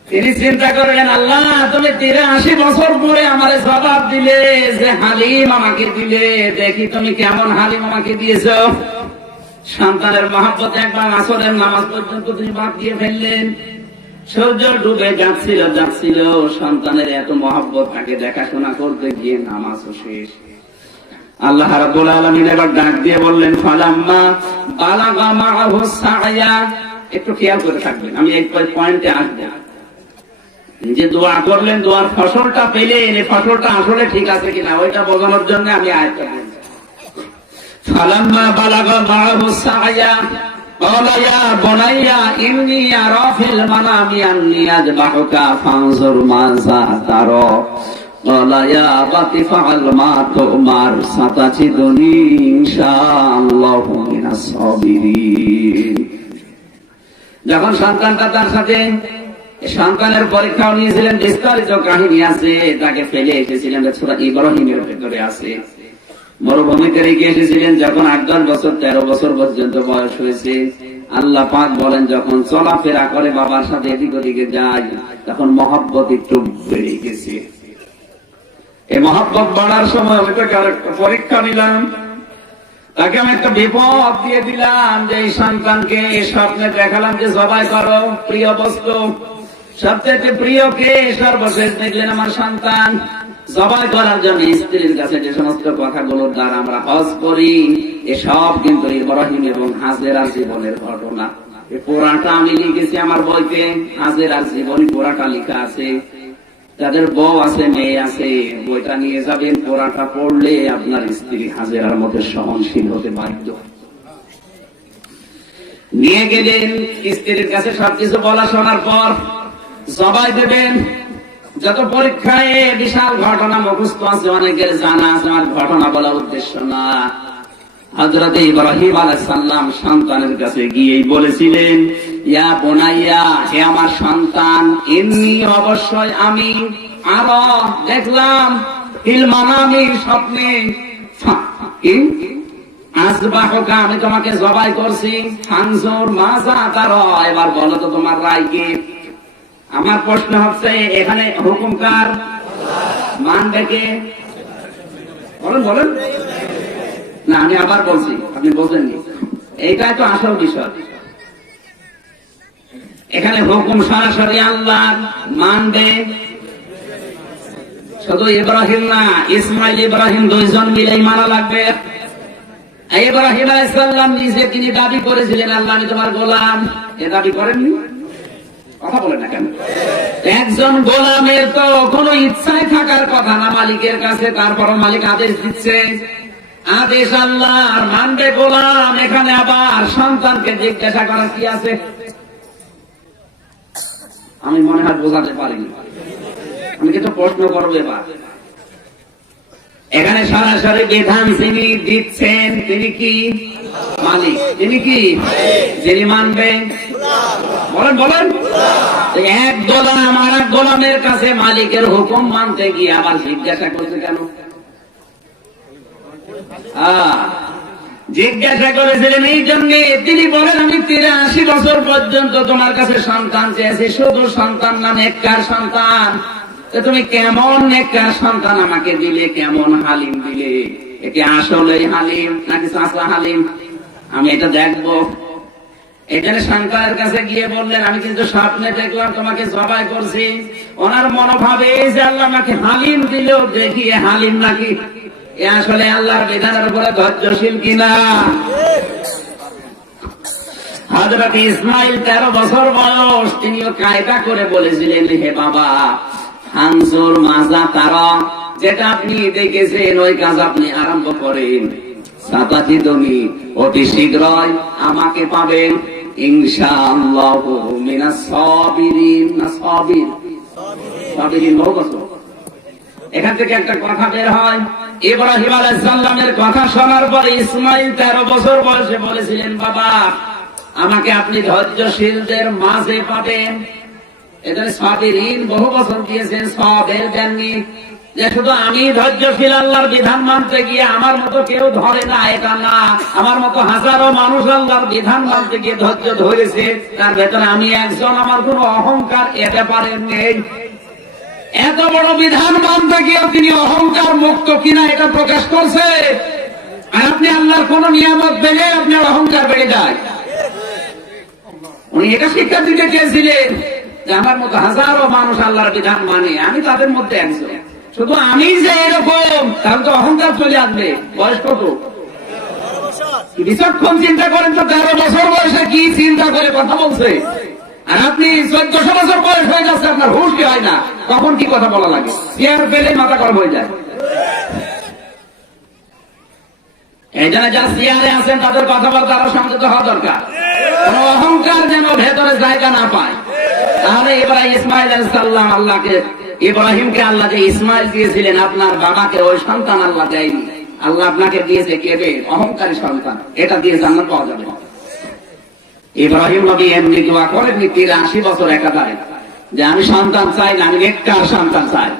তিনি চিন্তা করলেন আল্লাহ তুমি 83 বছর পরে আমারে জবাব দিলে যে হালিম আমাকে দিলে, দেখি তুমি কেমন হালিম আমাকে দিয়েছ। সন্তানের মহব্বত একবার আসরের নামাজ পর্যন্ত তুমি বাদ দিয়ে ফেললেন। সূর্য ডুবে যাচ্ছিল, সন্তানের এত মহব্বত তাকে দেখাশোনা করতে গিয়ে নামাজও শেষ। আল্লাহ রাব্বুল আলামিন এবার ডাক দিয়ে বললেন ফালাম্মা বালাগা মাআহু সায়া। একটু খেয়াল করে থাকবেন, আমি এই পয়েন্টে আসবো। যে দোয়া করলেন, দোয়ার ফসলটা পেলেন, এই ফসলটা আসলে ঠিক আছে কিনা ওইটা বোঝানোর জন্য আমি আয়াতটা বলছি। ফালাম্মা বালাগা মাআহু সায়া ক্বালা ইয়া বুনাইয়া ইন্নী আরা ফিল মানামি আন্নী আযবাহুকা ফানজুর মাযা তারা ক্বালা ইয়া আবাতি ফাআল মা তুমার সাতাজিদুনি ইনশাআল্লাহু মিনাস সাবিরিন। যখন সন্তানটা তার সাথে সন্তানের পরীক্ষাও নিয়েছিলেন, বিস্তারিত কাহিনী আছে, তাকে ফেলে এসেছিলেন সূরা ইব্রাহিমের ভেতরে আছে। মরুভূমিতে রেখে এসেছিলেন যখন 8-10 বছর 13 বছর পর্যন্ত বয়স হয়েছে। আল্লাহ পাক বলেন যখন চলাফেরা করে বাবার সাথে এদিক ওদিকে যায়, তখন মহব্বত একটু বেড়ে গেছে। এই মহব্বত বাড়ার সময় আমি তাকে আরেকটা পরীক্ষা নিলাম, তাকে আমি একটা বিপদ দিয়ে দিলাম যে এই সন্তানকে স্বপ্নে দেখালাম যে জবাই করো, প্রিয় বস্তু সবচেয়ে প্রিয় কে, সর্বশেষ দেখলেন আমার সন্তান। জবাই করার জন্য স্ত্রীর কাছে যে সমস্ত কথাগুলোর দ্বারা আমরা হজ করি, এসব কিন্তু ইব্রাহিম এবং হাজেরার জীবনের ঘটনা। এই পুরাটা আমি লিখেছি আমার বইতে, হাজেরার জীবনী পুরাটা লেখা আছে। তাদের বউ আছে, মেয়ে আছে, বইটা নিয়ে যাবেন, পুরাটা পড়লে আপনার স্ত্রী হাজেরার মধ্যে সহনশীল হতে বাধ্য। নিয়ে গেলেন, স্ত্রীর কাছে সবকিছু বলা শোনার পর জবাই দেবেন। যত পরীক্ষায় বিশাল ঘটনা মুখস্থ আছে, অনেকের জানা আছে, আমার ঘটনা বলার উদ্দেশ্য না। হযরত ইব্রাহিম আলাইহিস সালাম সন্তানের কাছে গিয়েই বলেছিলেন ইয়া বুনাইয়া, হে আমার সন্তান, ইন্নী অবশ্যই আমি আরা দেখলাম, ফিল মানামি স্বপ্নে, আযবাহুকা আমি তোমাকে জবাই করছি, ফানজুর মাযা তারা, এবার বলো তো তোমার রায় কি। আমার প্রশ্ন হচ্ছে এখানে হুকুম কার, মানবে কে? বলেন না, আমি আবার বলছি, আপনি বোঝেননি। এইটাই তো আসল বিষয়। এখানে হুকুম সরাসরি আল্লাহ, মানবে শুধু ইব্রাহিম না, ইসমাইল ইব্রাহিম দুইজন মিলেই মানা লাগবে। ইব্রাহিম আলাইহিস সালাম নিজে তিনি দাবি করেছিলেন আল্লাহ আমি তোমার গোলাম, এ দাবি করেননি? কথা বলেন না কেন? একজন গোলামের তো কোনো ইচ্ছায় থাকার কথা না মালিকের কাছে, তারপরও মালিক আদেশ দিচ্ছে, আদেশ আল্লাহ আর মানবে গোলাম। এখানে আবার সন্তানকে জিজ্ঞাসা করার কি আছে? আমি মনে হয় বোঝাতে পারিনি, আমি কিন্তু প্রশ্ন করবো এবার। এখানে সরাসরি বিধান যিনি দিচ্ছেন তিনি কি? মালিক, তিনি কি? যিনি মানবে, বলেন বলেন। এক গোলাম আর এক গোলামের কাছে মালিকের হুকুম মানতে গিয়ে আবার জিজ্ঞাসা করছে কেন? জিজ্ঞাসা করেছিলেন এই জন্য, তিনি বলেন আমি 83 বছর পর্যন্ত তোমার কাছে সন্তান চেয়েছি, শুধু সন্তান না, নেককার সন্তান। তুমি কেমন নেককার সন্তান আমাকে দিলে, কেমন হালিম দিলে, এটি আসলে হালিম নাকি চাচা হালিম, আমি এটা দেখবো। এখানে সন্তানের কাছে গিয়ে বললেন আমি কিন্তু স্বপ্নে দেখলাম তোমাকে জবাই করছি। ওনার মনোভাবে যে আল্লাহ আমাকে হালিম দিল, দেখি হালিম নাকি এ আসলে আল্লাহর বিধানের উপরে ধৈর্যশীল কিনা। হযরত ইসমাইল 13 বছর বয়স, তিনিও কায়দা করে বলেছিলেন হে বাবা, হানজুর মাজা তারা, যেটা আপনি দেখেছেন ওই কাজ আপনি আরম্ভ করেন। সাতাজিদুনি, অতি শীঘ্রই আমাকে পাবেন ইনশাআল্লাহু মিনাস সাবিরিন। না সাবির, সাবিরিন বহু বছর। এখান থেকে একটা কথা বের হয়, ইব্রাহিম আলাইহিস সালামের কথা শোনার পরে ইসমাইল 13 বছর বয়সে বলেছিলেন বাবা আমাকে আপনি ধৈর্যশীলদের মাঝে পাবেন। এখানে সাবিরিন বহু বছর দিয়েছেন, সাবের দেননি। যে শুধু আমি ধৈর্যশীল আল্লাহর বিধান মানতে গিয়ে আমার মতো কেউ ধরে না, এটা না। আমার মতো হাজারো মানুষ আল্লাহর বিধান মানতে গিয়ে ধৈর্য ধরেছে, তার ভেতরে আমি একজন। আমার কোন অহংকার এ ব্যাপারে নেই। এত বড় বিধান মানতে গিয়ে তিনি অহংকার মুক্ত কিনা এটা প্রকাশ করছে। আর আপনি আল্লাহর কোন নিয়ামত পেলে আপনার অহংকার বেড়ে যায়। উনি এটা শিক্ষা দিতে চেয়েছিলেন যে আমার মতো হাজারো মানুষ আল্লাহর বিধান মানে, আমি তাদের মধ্যে একজন। শুধু আমি যে এরকম, তাহলে তো অহংকার চলে আসবে। বয়স কত? বিচক্ষণ চিন্তা করেন তো, 13 বছর বয়সে কি চিন্তা করে কথা বলছে। আর আপনি 1400 বছর বয়স হয়ে যাচ্ছে, আপনার হুঁশ কি হয় না, কখন কি কথা বলা লাগে, চেয়ার পেলে মাথা গরম হয়ে যায়। এই জন্য যারা চেয়ারে আছেন তাদের কথাবার্তা আরো সংযত হওয়া দরকার, কোন অহংকার যেন ভেতরে জায়গা না পায়। তাহলে এবার ইসমাইল আলাইহিস সালাম, আল্লাহকে, ইব্রাহিমকে আল্লাহ যে ইসমাইল দিয়েছিলেন, আপনার বাবাকে ওই সন্তান আল্লাহ দেয়নি। আল্লাহ আপনাকে দিয়েছে কেবে? অহংকারী সন্তান। এটা দিয়ে জান্নাত পাওয়া যাবে। ইব্রাহিম নবী এমনি দোয়া করেননি 83 বছর একাধারে যে আমি সন্তান চাই না, আমি একটা সন্তান চাই,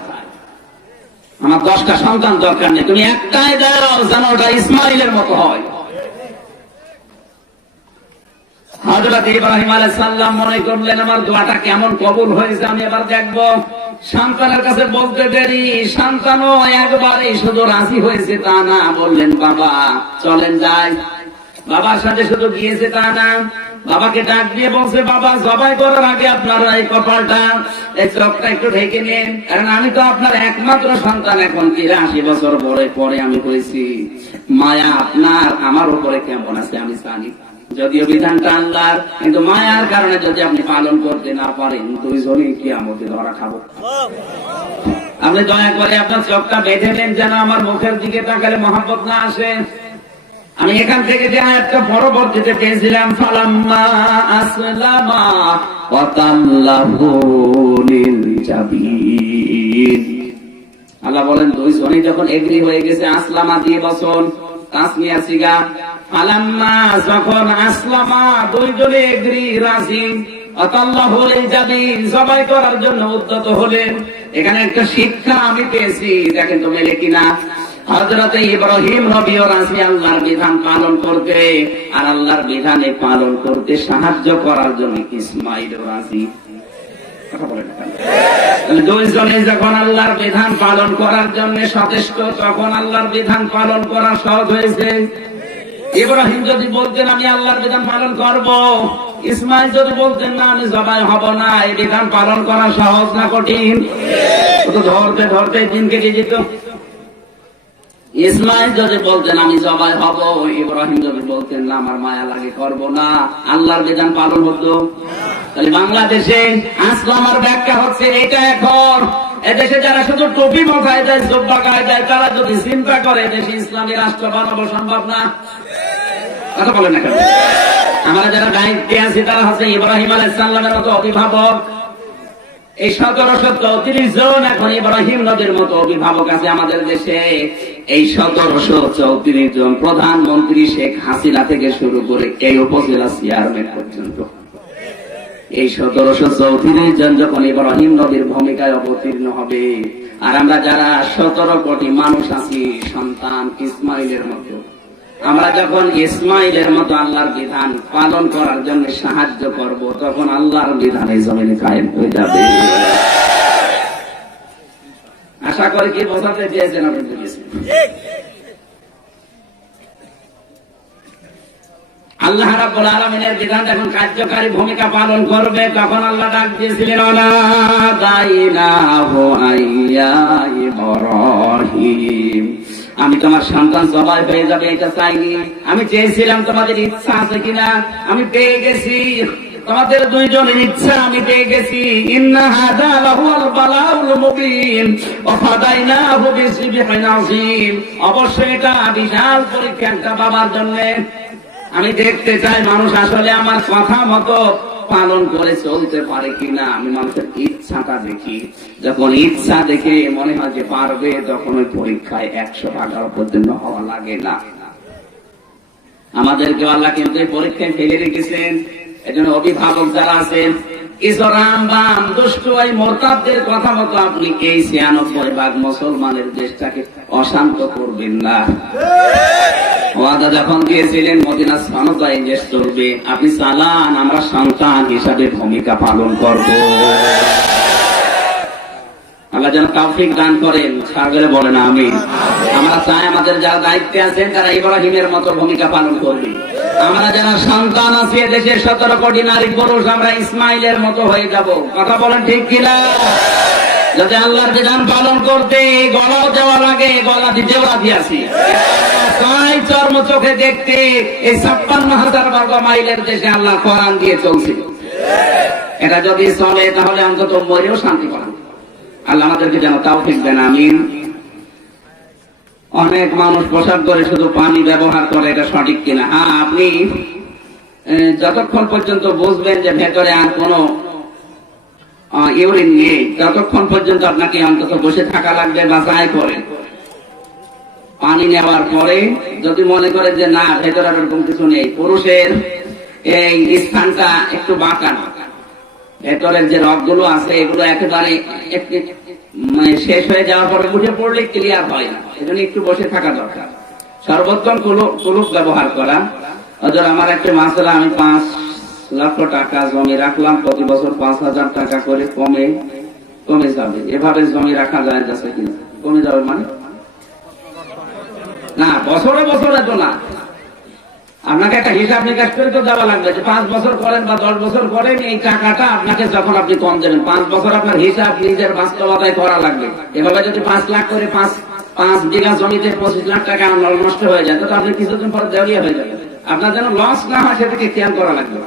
আমার 10টা সন্তান দরকার নেই, তুমি একটাই দাও যেন ওটা ইসমাইলের মতো হয়। হযরত ইব্রাহিম আলাইহিস সালাম মনে করলেন আমার দোয়াটা কেমন কবুল হয়েছে, আমি এবার দেখবো। সন্তানের কাছে বলতে দেরি, সন্তানও একবারে শুধু রাজি হয়েছে তা না, বললেন বাবা চলেন যাই। বাবার সাথে শুধু গিয়েছে তা না, বাবাকে ডাক দিয়ে বলছে বাবা জবাই করার আগে আপনার এই কপালটা, এই চোখটা একটু ঢেকে নেন, কারণ আমি তো আপনার একমাত্র সন্তান। এখন 83 বছর পরে আমি হয়েছি, মায়া আপনার আমার উপরে কেমন আছে আমি জানি। যদিও বিধানটা আল্লাহর, কিন্তু মায়ার কারণে যদি আপনি পালন করতে না পারেন, দুইজনই কিয়ামতে ধরা খাবো। আপনি দয়া করে আপনার চোখটা বেঁধে নেন, যেন আমার মুখের দিকে তাকালে মহব্বত না আসে। আমি এখান থেকে যে আয়াতটা পরবর্তীতে পেয়েছিলাম, ফালাম্মা আসলামা ওয়া তাল্লাহু লিল জাবিন, আল্লাহ বলেন দুইজনই যখন এগ্রি হয়ে গেছে, আসলামা দিয়ে বসন তাসমিয়া সিগা, ফালাম্মা যখন আসলামা দুইজনে এগ্রি রাজি, ওয়া তাল্লাহু লিল জাবিন জবাই করার জন্য উদ্যত হলেন। এখানে একটা শিক্ষা আমি পেয়েছি, দেখেন তো মেলে কিনা। হযরত ইব্রাহিম নবীও রাজি আল্লাহর বিধান পালন করতে, আর আল্লাহর বিধানে পালন করতে সাহায্য করার জন্য ইসমাইলও রাজি। কথা বলেন না, দুইজনে যখন আল্লাহর বিধান পালন করার জন্য সচেষ্ট, তখন আল্লাহর বিধান পালন করা সহজ হয়েছে। ইব্রাহিম যদি বলতেন আমি আল্লাহর বিধান পালন করব, ইসমাইল যদি বলতেন না আমি জবাই হব না, এই বিধান পালন করা সহজ না কঠিন? ধরতে ধরতে দিন কেটে যেত। ইসমাইল যদি বলতেন আমি জবাই হব, ইব্রাহিম যদি বলতেন না আমার মায়া লাগে করব না, আল্লাহর বিধান পালন হতো। তাহলে বাংলাদেশে আজকে আমার ব্যাখ্যা হচ্ছে এটা, এখন এদেশে যারা শুধু টুপি মাথায় দেয়, জুব্বা গায়ে দেয়, তারা যদি চিন্তা করে দেশে ইসলামী রাষ্ট্র বানাবো, সম্ভব না। কথা বলেন না কেন? আমরা যারা দায়িত্বে আছি তারা হচ্ছে ইব্রাহিম আলাইহিস সালামের মতো অভিভাবক। এই 1734 জন এখন ইব্রাহিম নদীর মতো অভিভাবক আছে আমাদের দেশে। এই 1734 জন প্রধানমন্ত্রী শেখ হাসিনা থেকে শুরু করে এই উপজেলা চেয়ারম্যান পর্যন্ত, এই 1734 জন যখন ইব্রাহিম নদীর ভূমিকায় অবতীর্ণ হবে, আর আমরা যারা 17 কোটি মানুষ আছি সন্তান ইসমাইলের মতো, আমরা যখন ইসমাইলের মতো আল্লাহর বিধান পালন করার জন্য সাহায্য করব, তখন আল্লাহর বিধান এই জমিনে কায়েম হয়ে যাবে। আশা করি কি বোঝাতে চেয়েছেন আপনি? আল্লাহ রাব্বুল আলামিনের বিধান যখন কার্যকারী ভূমিকা পালন করবে, তখন আল্লাহ ডাক দিয়েছিলেন, অনাদাইনাহু আইয়া ইব্রাহিম, আমি তোমার সন্তান সবাই পেয়ে যাবে এটা চাইনি, আমি চেয়েছিলাম তোমাদের ইচ্ছা আছে কিনা, আমি পেয়ে গেছি, তোমাদের দুইজনের ইচ্ছা আমি পেয়ে গেছি। ইন্না হাযা লাহুল বালাউল মুবিন ওয়া ফাদাইনাহু বিসিবহিন আযীম, অবশ্যই এটা বিশাল পরীক্ষা একটা বাবার জন্য। আমি দেখতে চাই মানুষ আসলে আমার কথা মতো পালন করে চলতে পারে কিনা, আমি মানুষের ইচ্ছাটা দেখি। যখন ইচ্ছা দেখে মনে হয় যে পারবে, তখন ওই পরীক্ষায় 100% পর্যন্ত হওয়া লাগে না। আমাদেরকে আল্লাহ কিন্তু এই পরীক্ষায় ফেলে রেখেছেন। এজন্য অভিভাবক যারা আছেন, কিছু রামবাম দুষ্ট ওই মোরতাদদের কথা মতো আপনি এই 96% মুসলমানের দেশটাকে অশান্ত করবেন না। ওয়াদা যখন দিয়েছিলেন মদিনা সনদায় দেশ চলবে, আপনি চালান, আমরা সন্তান হিসাবে ভূমিকা পালন করব। আল্লাহ যেন তৌফিক দান করেন, সাগরে বলেন আমিন। আমরা চাই আমাদের যারা দায়িত্বে আছেন তারা ইব্রাহিমের মতো ভূমিকা পালন করবে। আমরা যারা সন্তান আছি দেশের 17 কোটি নারী পুরুষ, আমরা ইসমাইলের মতো হয়ে যাব। কথা বলেন ঠিক কিনা? যদি আল্লাহর বিধান পালন করতে গলাও দেওয়া লাগে, গলা দিতেও রাজি আছি। তাই চর্ম চোখে দেখতে এই 56,000 বর্গ মাইলের দেশে আল্লাহ কোরআন দিয়ে চলছে। এটা যদি চলে তাহলে অন্তত মরেও শান্তি পান। আল্লাহ আমাদেরকে যেন তৌফিক দেন, আমিন। অনেক মানুষ পোশাক করে শুধু পানি ব্যবহার করে, এটা সঠিক কিনা? হ্যাঁ, আপনি যতক্ষণ পর্যন্ত বুঝবেন যে ভেতরে আর কোনো ইউরিন নেই, ততক্ষণ পর্যন্ত আপনাকে অন্তত বসে থাকা লাগবে বা যাই করে। পানি নেওয়ার পরে যদি মনে করে যে না, ভেতরে আর এরকম কিছু নেই, পুরুষের এই স্থানটা একটু বাঁকা, ভেতরের যে রগগুলো আছে এগুলো একেবারে শেষ হয়ে যাওয়ার পরে উঠে পড়লে ক্লিয়ার হয় না, এজন্য একটু বসে থাকা দরকার। সর্বোত্তম কুলুপ ব্যবহার করা। অথবা আমার একটা মাসলা, আমি 5 লক্ষ টাকা জমি রাখলাম, প্রতি বছর 5,000 টাকা করে কমে যাবে। এভাবে জমি রাখা যায় যাচ্ছে কিনা? কমে যাবে মানে না, বছরে বছরে তো না, আপনাকে একটা হিসাব নিকাশ করে তো দেওয়া লাগবে যে 5 বছর করেন বা 10 বছর করেন, এই টাকাটা আপনাকে যখন আপনি কম দেবেন 5 বছর আপনার হিসাব নিজের বাস্তবতায় করা লাগবে। এভাবে যদি 5 লাখ করে 5 বিঘা জমিতে 25 লাখ টাকা নষ্ট হয়ে যায়, তো আপনি কিছুদিন পরে দেউলিয়া হয়ে যাবেন। আপনার যেন লস না হয় সেটাকে খেয়াল করা লাগবে।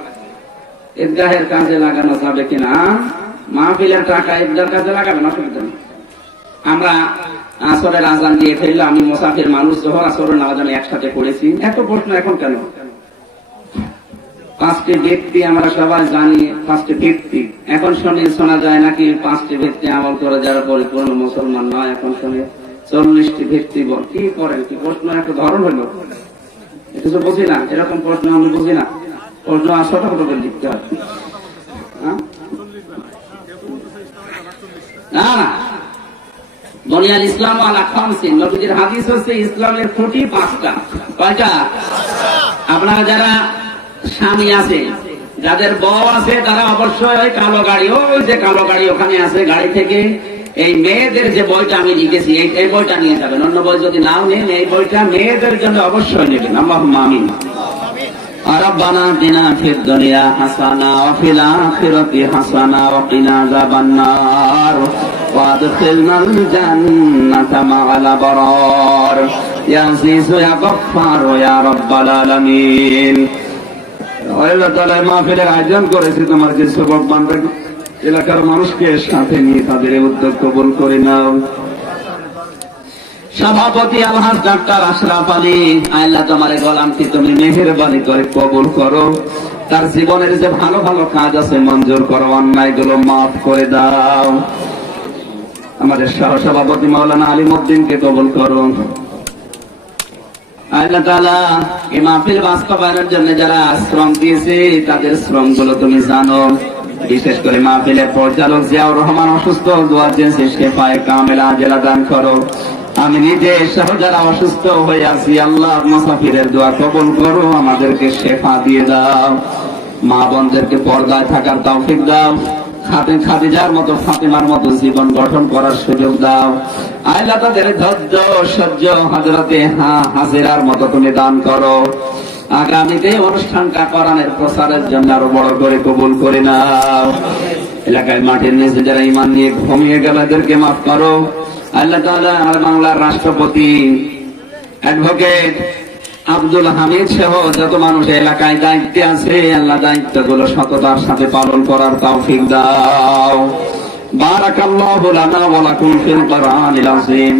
ঈদগাহের কাজে লাগানো যাবে কিনা? মাহফিলের টাকা ঈদগাহের কাজে লাগাবেন, অসুবিধা নেই। আমরা আসরের আজান দিয়ে ফেললে, আমি মুসাফির মানুষ, যখন আসরের নামাজ আমি একসাথে পড়েছি। এত প্রশ্ন এখন কেন? 5টি ব্যক্তি আমরা সবাই জানি, 5টি ব্যক্তি। এখন শোনা যায় নাকি 5টি ব্যক্তি আমল করে যারা পরিপূর্ণ মুসলমান নয়, এখন শুনে 40টি ব্যক্তি বল। কি করেন? কি প্রশ্ন একটা ধরন হলো, কিছু বুঝি না, এরকম প্রশ্ন আমি বুঝি না। প্রশ্ন ছোট করে লিখতে হয় না। দুনিয়ার ইসলাম আলা খামসিন, নবীজির হাদিস হচ্ছে ইসলামের খুঁটি 5টা। কয়টা? আপনারা যারা স্বামী আছে, যাদের বউ আছে, তারা অবশ্যই ওই কালো গাড়ি, ওই যে কালো গাড়ি ওখানে আছে, গাড়ি থেকে এই মেয়েদের যে বইটা আমি লিখেছি এই বইটা নিয়ে যাবেন। অন্য বই যদি নাও নেন, এই বইটা মেয়েদের জন্য অবশ্যই নেবেন। আল্লাহুম্মা আমিন। ربنا آتنا في الدنيا حسنة وفي الآخرة حسنة وقنا عذاب النار وادخلنا الجنة مع الأبرار يا عزيز يا غفار يا رب العالمين। আল্লাহ তাআলা মাহফিলের আয়োজন করেছে, তোমার যে সবক বান্দা এলাকার মানুষকে সাথে নিয়ে তাদের উদ্যোগ কবুল করে নাও। সভাপতি আলহাজ ডাক্তার আশরাফ আলী, আল্লাহ তোমার গোলামকে তুমি মেহেরবানি করে কবুল করো। তার জীবনের যে ভালো ভালো কাজ আছে মঞ্জুর করো, অন্যায়গুলো মাফ করে দাও। আমাদের সহসভাপতি মাওলানা আলিমউদ্দিনকে কবুল করো। আল্লাহ তাআলা এই মাহফিল বাস্তবায়নের জন্য যারা শ্রম দিয়েছে তাদের শ্রমগুলো তুমি জানো। বিশেষ করে মাহফিলের পরিচালক জিয়াউর রহমান অসুস্থ, দোয়া চেয়েছে শেফায়ে কামেলা আজেলা দান করো। আমি নিজে সহ যারা অসুস্থ হয়ে আছি, আল্লাহ মুসাফিরের দোয়া কবুল করো, আমাদেরকে শেফা দিয়ে দাও। মা বোনদেরকে পর্দায় থাকার তৌফিক দাও। খাদিজার মতো, ফাতিমার মতো জীবন গঠন করার সুযোগ দাও। আল্লাহ তাদের ধৈর্য সহ্য হযরতে হাজিরার মতো তুমি দান করো। আগামীতে অনুষ্ঠানটা কোরআনের প্রচারের জন্য আরো বড় করে কবুল করে নাও। এলাকায় মাটির নিচে যারা ঈমান নিয়ে ঘুমিয়ে গেল এদেরকে মাফ করো। আল্লাহ তাআলা বাংলার রাষ্ট্রপতি অ্যাডভোকেট আব্দুল হামিদ সহ যত মানুষ এলাকায় দায়িত্বে আছে, আল্লাহ দায়িত্বগুলো সততার সাথে পালন করার তৌফিক দাও। বারাকাল্লাহু লানা ওয়া লাকুম ফিল কোরআনিল আযীম।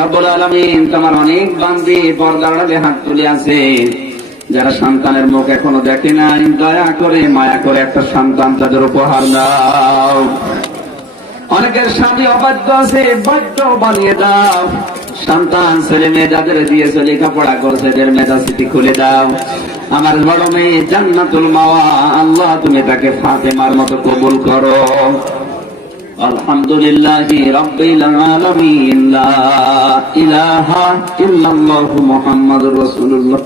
রব্বুল আলামিন, তোমার অনেক বান্দি পর্দার আড়ালে হাত তুলে আছে, যারা সন্তানের মুখ এখনো দেখে নাই, দয়া করে মায়া করে একটা সন্তান তাদের উপহার দাও। অনেকের স্বামী অবাধ্য আছে, বাধ্য বানিয়ে দাও। সন্তান ছেলে মেয়ে যাদের দিয়েছে লেখাপড়া করছে, এদের মেধাস্মৃতি খুলে দাও। আমার বড় মেয়ে জান্নাতুল মাওয়া, আল্লাহ তুমি তাকে ফাতেমার মতো কবুল করো। আলহামদুলিল্লাহি রাব্বিল আলামিন, লা ইলাহা ইল্লাল্লাহু মুহাম্মাদুর রাসূলুল্লাহ।